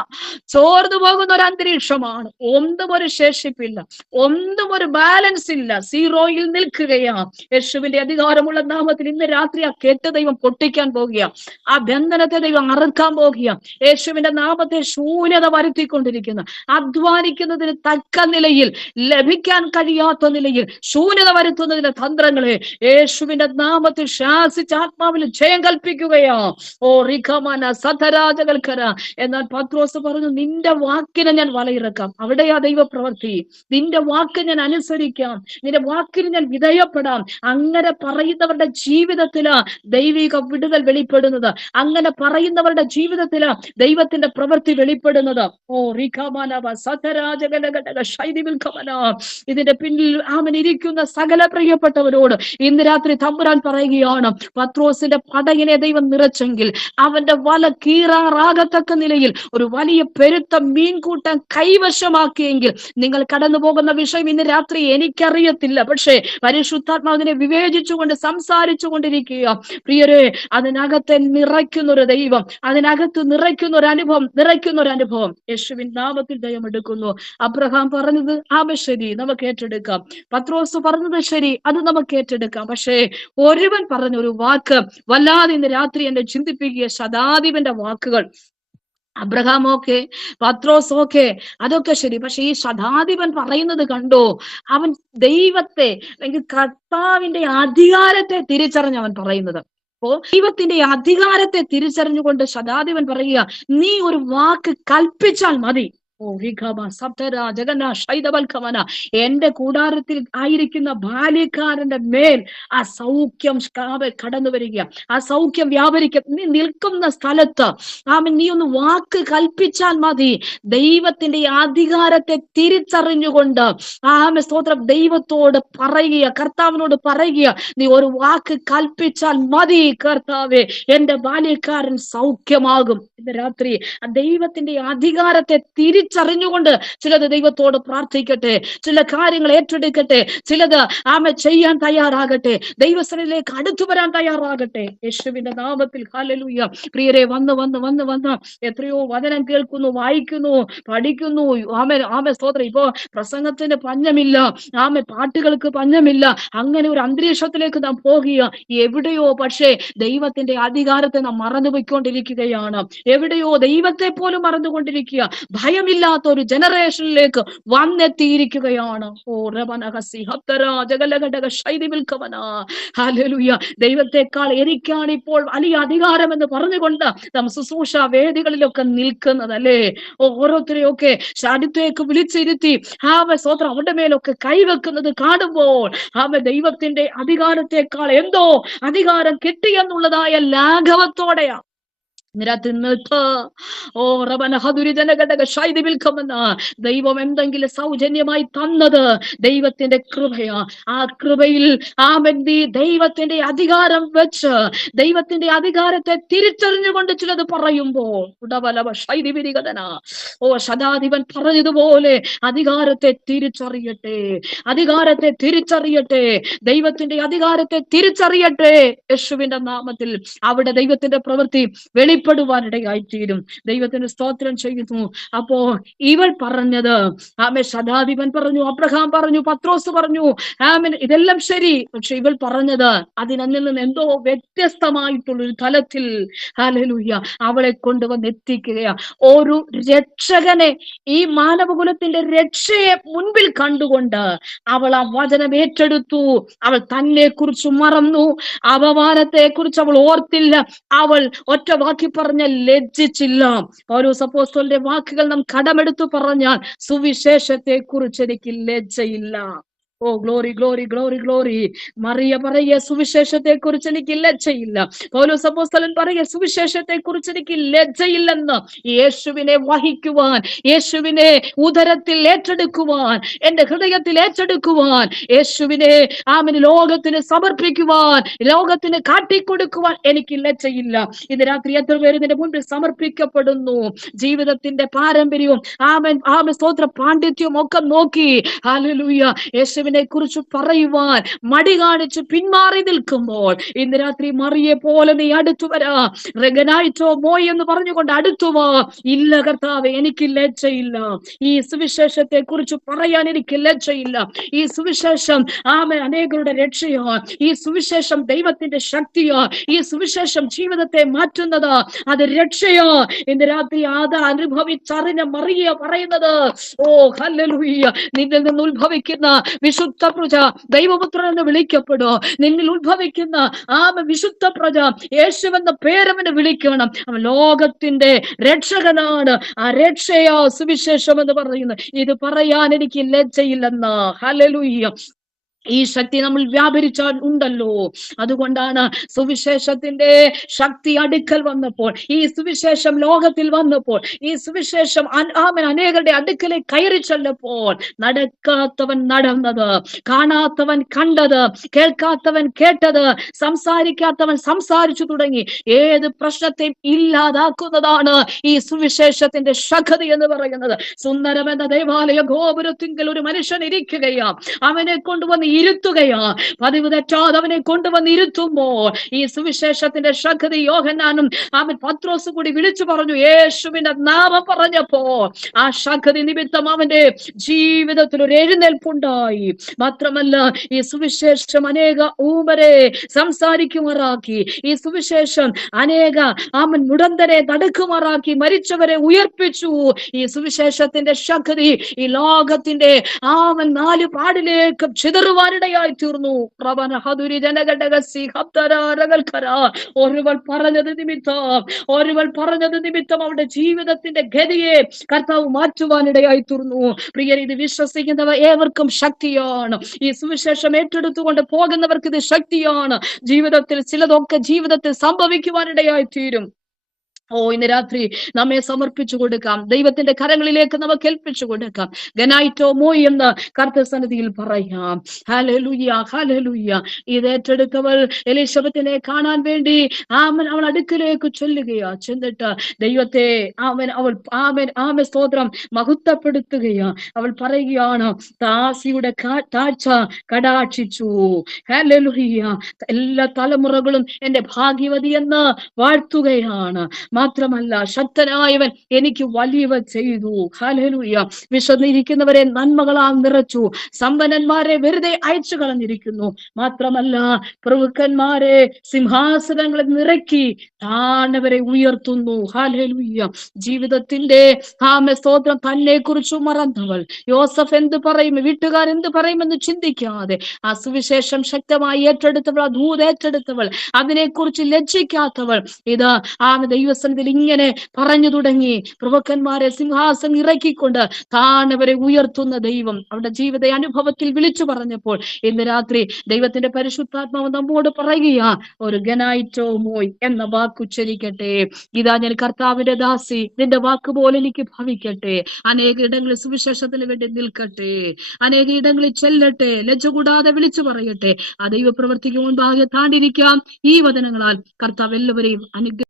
ഒരു അന്തരീക്ഷമാണ്. ഒന്നും ഒരു ശേഷിപ്പില്ല, ഒന്നും ഒരു ബാലൻസ് ഇല്ല, സീറോയിൽ നിൽക്കുകയാ. യേശുവിന്റെ അധികാരമുള്ള നാമത്തിൽ ഇന്ന് രാത്രി ആ കെട്ട് ദൈവം പൊട്ടിക്കാൻ പോകുക, ആ ബന്ധനത്തെ ദൈവം അറുക്കാൻ പോകുക. യേശുവിന്റെ നാമത്തെ ശൂന്യത വരുത്തിക്കൊണ്ടിരിക്കുന്ന, അധ്വാനിക്കുന്നതിന് തക്ക നിലയിൽ ലഭിക്കാൻ കഴിയാത്ത നിലയിൽ ശൂന്യത വരുത്തുന്നതിന്റെ തന്ത്രങ്ങളെ യേശുവിന്റെ യേശുവിന്റെ നാമത്തിൽ ശാസിച്ച് ആത്മാവിൽ ജയം കൽപ്പിക്കുകയാ. ഓ റിഖമന സധരാജകൽക്കര. എന്നാൽ പത്രോസ് പറഞ്ഞു, നിന്റെ വാക്കിനെ ഞാൻ വലയിറക്കാം. അവിടെയാ ദൈവ പ്രവൃത്തി. നിന്റെ വാക്ക് ഞാൻ അനുസരിക്കാം, നിന്റെ വാക്കിന് ഞാൻ വിധേയപ്പെടാം. അങ്ങനെ പറയുന്നവരുടെ ജീവിതത്തില് ദൈവിക വിടുതൽ വെളിപ്പെടുന്നത്. അങ്ങനെ പറയുന്നവരുടെ ജീവിതത്തില് ദൈവത്തിന്റെ പ്രവൃത്തി വെളിപ്പെടുന്നത്. ഓ റിഖമന സധരാജകലഘടക ശൈലിവിൽക്കമന. ഇതിന്റെ പിന്നിൽ അവൻ ഇരിക്കുന്ന സകല പ്രിയപ്പെട്ടവരോട് ഇന്ന് രാത്രി തമ്പുരാൻ പറയുകയാണ്, പത്രോസിന്റെ പടകിനെ ദൈവം നിറച്ചെങ്കിൽ, അവന്റെ വല കീറാറാകത്തക്ക നിലയിൽ ഒരു വലിയ പെരുത്ത മീൻകൂട്ടം കൈവശമാക്കിയെങ്കിൽ, നിങ്ങൾ കടന്നു പോകുന്ന വിഷയം ഇന്ന് രാത്രി എനിക്കറിയത്തില്ല, പക്ഷേ പരിശുദ്ധാത്മാവിനെ വിവേചിച്ചുകൊണ്ട് സംസാരിച്ചു കൊണ്ടിരിക്കുക. പ്രിയരെ, അതിനകത്തെ നിറയ്ക്കുന്ന ഒരു ദൈവം, അതിനകത്ത് നിറയ്ക്കുന്ന ഒരു അനുഭവം, നിറയ്ക്കുന്ന ഒരു അനുഭവം യേശുവിൻ നാമത്തിൽ ദൈവം എടുക്കുന്നു. അബ്രഹാം പറഞ്ഞത് ശരി, നമുക്ക് ഏറ്റെടുക്കാം. പത്രോസ് പറഞ്ഞത് ശരി, അത് നമുക്ക് ഏറ്റെടുക്കാം. പക്ഷേ ഒരുവൻ പറഞ്ഞൊരു വാക്ക് വല്ലാതെ ഇന്ന് രാത്രി എന്നെ ചിന്തിപ്പിക്കുക. ശതാധിപന്റെ വാക്കുകൾ. അബ്രഹാം ഓക്കെ, പത്രോസ് ഓക്കെ, അതൊക്കെ ശരി. പക്ഷെ ഈ ശതാധിപൻ പറയുന്നത് കണ്ടോ? അവൻ ദൈവത്തെ അല്ലെങ്കിൽ കർത്താവിന്റെ അധികാരത്തെ തിരിച്ചറിഞ്ഞ് അവൻ പറയുന്നത്. അപ്പോ ദൈവത്തിന്റെ അധികാരത്തെ തിരിച്ചറിഞ്ഞുകൊണ്ട് ശതാധിപൻ പറയുക, നീ ഒരു വാക്ക് കൽപ്പിച്ചാൽ മതി. ഓ റിഖമ സപ്തര ജഗന്ന ശൈതവൽക്കമന. എന്റെ കൂടാരത്തിൽ ആയിരിക്കുന്ന ബാല്യക്കാരന്റെ മേൽ ആ സൗഖ്യം കടന്നു വരിക, ആ സൗഖ്യം വ്യാപരിക്കുക. നീ നിൽക്കുന്ന സ്ഥലത്ത് നീ ഒന്ന് വാക്ക് കൽപ്പിച്ചാൽ മതി. ദൈവത്തിന്റെ അധികാരത്തെ തിരിച്ചറിഞ്ഞുകൊണ്ട് സ്തോത്രം ദൈവത്തോട് പറയുക, കർത്താവിനോട് പറയുക, നീ ഒരു വാക്ക് കൽപ്പിച്ചാൽ മതി കർത്താവേ, എന്റെ ബാല്യക്കാരൻ സൗഖ്യമാകും. ഇന്ന് രാത്രി ദൈവത്തിന്റെ അധികാരത്തെ തിരിച്ചറിഞ്ഞുകൊണ്ട് ചിലത് ദൈവത്തോട് പ്രാർത്ഥിക്കട്ടെ, ചില കാര്യങ്ങൾ ഏറ്റെടുക്കട്ടെ, ചിലത് ചെയ്യാൻ തയ്യാറാകട്ടെ, ദൈവസ്ഥനിലേക്ക് അടുത്തു വരാൻ തയ്യാറാകട്ടെ. യേശുവിന്റെ നാമത്തിൽ ഹല്ലേലൂയ. പ്രിയരെ, വന്ന് വന്ന് വന്ന് വന്ന് എത്രയോ വചനം കേൾക്കുന്നു, വായിക്കുന്നു, പഠിക്കുന്നു. സ്തോത്രം. ഇപ്പോ പ്രസംഗത്തിന് പഞ്ഞമില്ല, പാട്ടുകൾക്ക് പഞ്ഞമില്ല. അങ്ങനെ ഒരു അന്തരീക്ഷത്തിലേക്ക് നാം പോകുക. എവിടെയോ പക്ഷേ ദൈവത്തിന്റെ അധികാരത്തെ നാം മറന്നുപോയിക്കൊണ്ടിരിക്കുകയാണ്. എവിടെയോ ദൈവത്തെ പോലും മറന്നുകൊണ്ടിരിക്കുക. ഭയമില്ലാത്ത ഒരു ജനറേഷനിലേക്ക് വന്നെത്തിയിരിക്കുകയാണ്. ഓ റബനഹസി ഹബ്തരാജകലഘടക ശൈലിവിൽക്കമന. ഹല്ലേലൂയ. ദൈവത്തെക്കാൾ എനിക്കാണ് ഇപ്പോൾ വലിയ അധികാരം എന്ന് പറഞ്ഞുകൊണ്ട് നാം ശുശ്രൂഷ വേദികളിലൊക്കെ നിൽക്കുന്നത് അല്ലേ? ഓരോരുത്തരെയൊക്കെ അടുത്തേക്ക് വിളിച്ചിരുത്തി സ്തോത്രം അവരുടെ മേലൊക്കെ കൈവെക്കുന്നത് കാണുമ്പോൾ ദൈവത്തിന്റെ അധികാരത്തെക്കാൾ എന്തോ അധികാരം കിട്ടിയെന്നുള്ളതായ ലാഘവത്തോടെയാ ദൈവം എന്തെങ്കിലും സൗജന്യമായി തന്നത് ദൈവത്തിന്റെ കൃപയാ. ആ കൃപയിൽ ദൈവത്തിന്റെ അധികാരം വെച്ച് ദൈവത്തിന്റെ അധികാരത്തെ തിരിച്ചറിഞ്ഞുകൊണ്ട് ചിലത് പറയുമ്പോൾ ശതാധിപൻ പറഞ്ഞതുപോലെ അധികാരത്തെ തിരിച്ചറിയട്ടെ, അധികാരത്തെ തിരിച്ചറിയട്ടെ, ദൈവത്തിന്റെ അധികാരത്തെ തിരിച്ചറിയട്ടെ. യേശുവിന്റെ നാമത്തിൽ അവിടെ ദൈവത്തിന്റെ പ്രവൃത്തി വെളിപ്പെടുവാനിടയായിത്തീരും. ദൈവത്തിന് സ്തോത്രം ചെയ്യുന്നു. അപ്പോ ഇവൾ പറഞ്ഞത് ശതാധിപൻ പറഞ്ഞു, അബ്രഹാം പറഞ്ഞു, പത്രോസ് പറഞ്ഞു, ഇതെല്ലാം ശരി. പക്ഷെ ഇവൾ പറഞ്ഞത് അതിനിൽ നിന്ന് എന്തോ വ്യത്യസ്തമായിട്ടുള്ളൊരു തലത്തിൽ ഹല്ലേലൂയ അവളെ കൊണ്ടുവന്ന് എത്തിക്കുകയാ. ഒരു രക്ഷകനെ, ഈ മാനവകുലത്തിന്റെ രക്ഷയെ മുൻപിൽ കണ്ടുകൊണ്ട് അവൾ ആ വചനം ഏറ്റെടുത്തു. അവൾ തന്നെ കുറിച്ച് മറന്നു, അപമാനത്തെ കുറിച്ച് അവൾ ഓർത്തില്ല. അവൾ ഒറ്റ വാക്കി പറഞ്ഞ ലജ്ജിച്ചില്ല. പൗലോസ് അപ്പോസ്തലന്റെ വാക്കുകൾ നാം കടമെടുത്തു പറഞ്ഞാൽ, സുവിശേഷത്തെ കുറിച്ച് എനിക്ക് ലജ്ജയില്ല. Oh glory glory glory glory. Mariya പറയുക, സുവിശേഷത്തെ കുറിച്ച് എനിക്ക് ലജ്ജയില്ല. പൗലോസ് അപ്പോസ്തലൻ പറയുക, സുവിശേഷത്തെ കുറിച്ച് എനിക്ക് ലജ്ജയില്ലെന്ന്. യേശുവിനെ വഹിക്കുവാൻ, യേശുവിനെ ഉദരത്തിൽ ഏറ്റെടുക്കുവാൻ, എന്റെ ഹൃദയത്തിൽ ഏറ്റെടുക്കുവാൻ, യേശുവിനെ ലോകത്തിന് സമർപ്പിക്കുവാൻ, ലോകത്തിന് കാട്ടിക്കൊടുക്കുവാൻ എനിക്ക് ലജ്ജയില്ല. ഇത് രാത്രി എത്ര പേര് ഇതിന്റെ മുൻപിൽ സമർപ്പിക്കപ്പെടുന്നു? ജീവിതത്തിന്റെ പാരമ്പര്യവും സ്തോത്ര പാണ്ഡിത്യവും ഒക്കെ നോക്കി ഹല്ലേലൂയ യേശുവിനെ കുറിച്ച് പറയുവാൻ മടി കാണിച്ച് പിന്മാറി നിൽക്കുമ്പോൾ, ഇന്ന് രാത്രി മറിയെ പോലെ നീ അടുത്തു വരാ. റെഗനായിട്ടോ മോയ് എന്ന് പറഞ്ഞുകൊണ്ട് അടുത്തുവാ. ഇല്ല കർത്താവേ, എനിക്ക് ലജ്ജയില്ല. ഈ സുവിശേഷത്തെ കുറിച്ച് പറയാൻ എനിക്ക് ലജ്ജയില്ല. ഈ സുവിശേഷം അനേകരുടെ രക്ഷയോ, ഈ സുവിശേഷം ദൈവത്തിന്റെ ശക്തിയോ, ഈ സുവിശേഷം ജീവിതത്തെ മാറ്റുന്നത്, അത് രക്ഷയോ. ഇന്ന് രാത്രി അത് അനുഭവിച്ചറിഞ്ഞ മറിയ പറയുന്നത്, ഓ ഹല്ലേലൂയ, നിന്നിൽ നിന്ന് ഉത്ഭവിക്കുന്ന വിശുദ്ധ പ്രജ ദൈവപുത്രൻ എന്ന് വിളിക്കപ്പെടോ. നിന്നിൽ ഉത്ഭവിക്കുന്ന ആ വിശുദ്ധ പ്രജ യേശുവെന്ന പേരവന് വിളിക്കണം. അവൻ ലോകത്തിന്റെ രക്ഷകനാണ്. ആ രക്ഷയാ സുവിശേഷം എന്ന് പറയുന്നത്. ഇത് പറയാൻ എനിക്ക് ലജ്ജയില്ലെന്ന്. ഹല്ലേലൂയ. ഈ ശക്തി നമ്മൾ വ്യാപരിച്ചാൽ ഉണ്ടല്ലോ. അതുകൊണ്ടാണ് സുവിശേഷത്തിന്റെ ശക്തി അടുക്കൽ വന്നപ്പോൾ, ഈ സുവിശേഷം ലോകത്തിൽ വന്നപ്പോൾ, ഈ സുവിശേഷം അനേകരുടെ അടുക്കലേക്ക് കയറി ചെല്ലപ്പോൾ നടക്കാത്തവൻ നടന്നത്, കാണാത്തവൻ കണ്ടത്, കേൾക്കാത്തവൻ കേട്ടത്, സംസാരിക്കാത്തവൻ സംസാരിച്ചു തുടങ്ങി. ഏത് പ്രശ്നത്തെയും ഇല്ലാതാക്കുന്നതാണ് ഈ സുവിശേഷത്തിന്റെ ശക്തി എന്ന് പറയുന്നത്. സുന്ദരമെന്ന ദേവാലയ ഗോപുരത്തിങ്കിൽ ഒരു മനുഷ്യൻ ഇരിക്കുകയാ. അവനെ കൊണ്ടുവന്ന് ഇരുത്തുകയാ. പതിവ് തെറ്റാതെ അവനെ കൊണ്ടുവന്ന് ഇരുത്തുമ്പോൾ ഈ സുവിശേഷത്തിന്റെ ശക്തി യോഹന്നാനും അവൻ പത്രോസ് കൂടി വിളിച്ചു പറഞ്ഞു. യേശുവിന്റെ നാമം പറഞ്ഞപ്പോ ആ ശക്തി നിമിത്തം അവന്റെ ജീവിതത്തിൽ ഒരു എഴുന്നേൽപ്പുണ്ടായി. മാത്രമല്ല ഈ സുവിശേഷം അനേക ഊമരെ സംസാരിക്കുമാറാക്കി. ഈ സുവിശേഷം അനേക മുടന്തരെ നടക്കുമാറാക്കി. മരിച്ചവരെ ഉയർപ്പിച്ചു. ഈ സുവിശേഷത്തിന്റെ ശക്തി ഈ ലോകത്തിന്റെ 4 പാടിലേക്ക് ചിതറുവാനിടയായി തീർന്നു. ഒരുവൾ പറഞ്ഞത് നിമിത്തം അവരുടെ ജീവിതത്തിന്റെ ഗതിയെ കർത്താവ് മാറ്റുവാനിടയായി തീർന്നു. പ്രിയർ, ഇത് വിശ്വസിക്കുന്നവർ ഏവർക്കും ശക്തിയാണ്. ഈ സുവിശേഷം ഏറ്റെടുത്തുകൊണ്ട് പോകുന്നവർക്ക് ഇത് ശക്തിയാണ്. ജീവിതത്തിൽ ചിലതൊക്കെ ജീവിതത്തിൽ സംഭവിക്കുവാനിടയായി തീരും. ഇന്ന് രാത്രി നമ്മെ സമർപ്പിച്ചു കൊടുക്കാം. ദൈവത്തിന്റെ കരങ്ങളിലേക്ക് നമുക്ക് ഏൽപ്പിച്ചു കൊടുക്കാം. ഗനായിറ്റോ മോയ് എന്ന് കർത്തസന്നിധിയിൽ പറയാം. Hallelujah, hallelujah. ഇത് ഏറ്റെടുത്തവൾ എലിശബത്തിനെ കാണാൻ വേണ്ടി അവൾ അടുക്കിലേക്ക് ചൊല്ലുകയാ. ചെന്നിട്ട് ദൈവത്തെ അവൾ സ്തോത്രം മഹത്വപ്പെടുത്തുകയാ. അവൾ പറയുകയാണ്, ദാസിയുടെ താഴ്ച കടാക്ഷിച്ചു. ഹല്ലേലൂയ. എല്ലാ തലമുറകളും എന്റെ ഭാഗ്യവതി എന്ന് വാഴ്ത്തുകയാണ്. മാത്രമല്ല, ശക്തനായവൻ എനിക്ക് വലിയവ ചെയ്തു. ഹല്ലേലൂയ. വിശന്നിരിക്കുന്നവരെ നന്മകളാൽ നിറച്ചു. സമ്പന്നന്മാരെ വെറുതെ അയച്ചു കളഞ്ഞിരിക്കുന്നു. മാത്രമല്ല, പ്രഭുക്കന്മാരെ സിംഹാസനങ്ങളിൽ നിറക്കി താണവരെ ഉയർത്തുന്നു. ഹല്ലേലൂയ. ജീവിതത്തിന്റെ സ്തോത്രം തന്നെ കുറിച്ച് മറന്നവൾ യോസഫ് എന്ത് പറയും, വീട്ടുകാർ എന്ത് പറയുമെന്ന് ചിന്തിക്കാതെ ആ സുവിശേഷം ശക്തമായി ഏറ്റെടുത്തവൾ, ആ ദൂത് ഏറ്റെടുത്തവൾ, അതിനെക്കുറിച്ച് ലജ്ജിക്കാത്തവൾ, ഇത് ദൈവസന്നിധിയിൽ ഇങ്ങനെ പറഞ്ഞു തുടങ്ങി. പ്രഭുക്കന്മാരെ സിംഹാസനം ഇറക്കിക്കൊണ്ട് താണവരെ ഉയർത്തുന്ന ദൈവം അവരുടെ ജീവിത അനുഭവത്തിൽ വിളിച്ചു പറഞ്ഞപ്പോൾ ഇന്ന് രാത്രി ദൈവത്തിന്റെ പരിശുദ്ധാത്മാവ് നമ്മോട് പറയുക, ഒരു ഗനായിറ്റോ മോയ് എന്ന വാക്ക് ഉച്ചരിക്കട്ടെ. ഇതാ ഞാൻ കർത്താവിന്റെ ദാസി, നിന്റെ വാക്ക് പോലെ എനിക്ക് ഭവിക്കട്ടെ. അനേക ഇടങ്ങളിൽ സുവിശേഷത്തിന് വേണ്ടി നിൽക്കട്ടെ. അനേക ഇടങ്ങളിൽ ചെല്ലട്ടെ. ലജ്ജ കൂടാതെ വിളിച്ചു പറയട്ടെ. ആ ദൈവ പ്രവർത്തിക്ക് മുൻപാകെ താണ്ടിരിക്കാം. ഈ വചനങ്ങളാൽ കർത്താവ് എല്ലാവരെയും അനുഗ്രഹിക്കട്ടെ.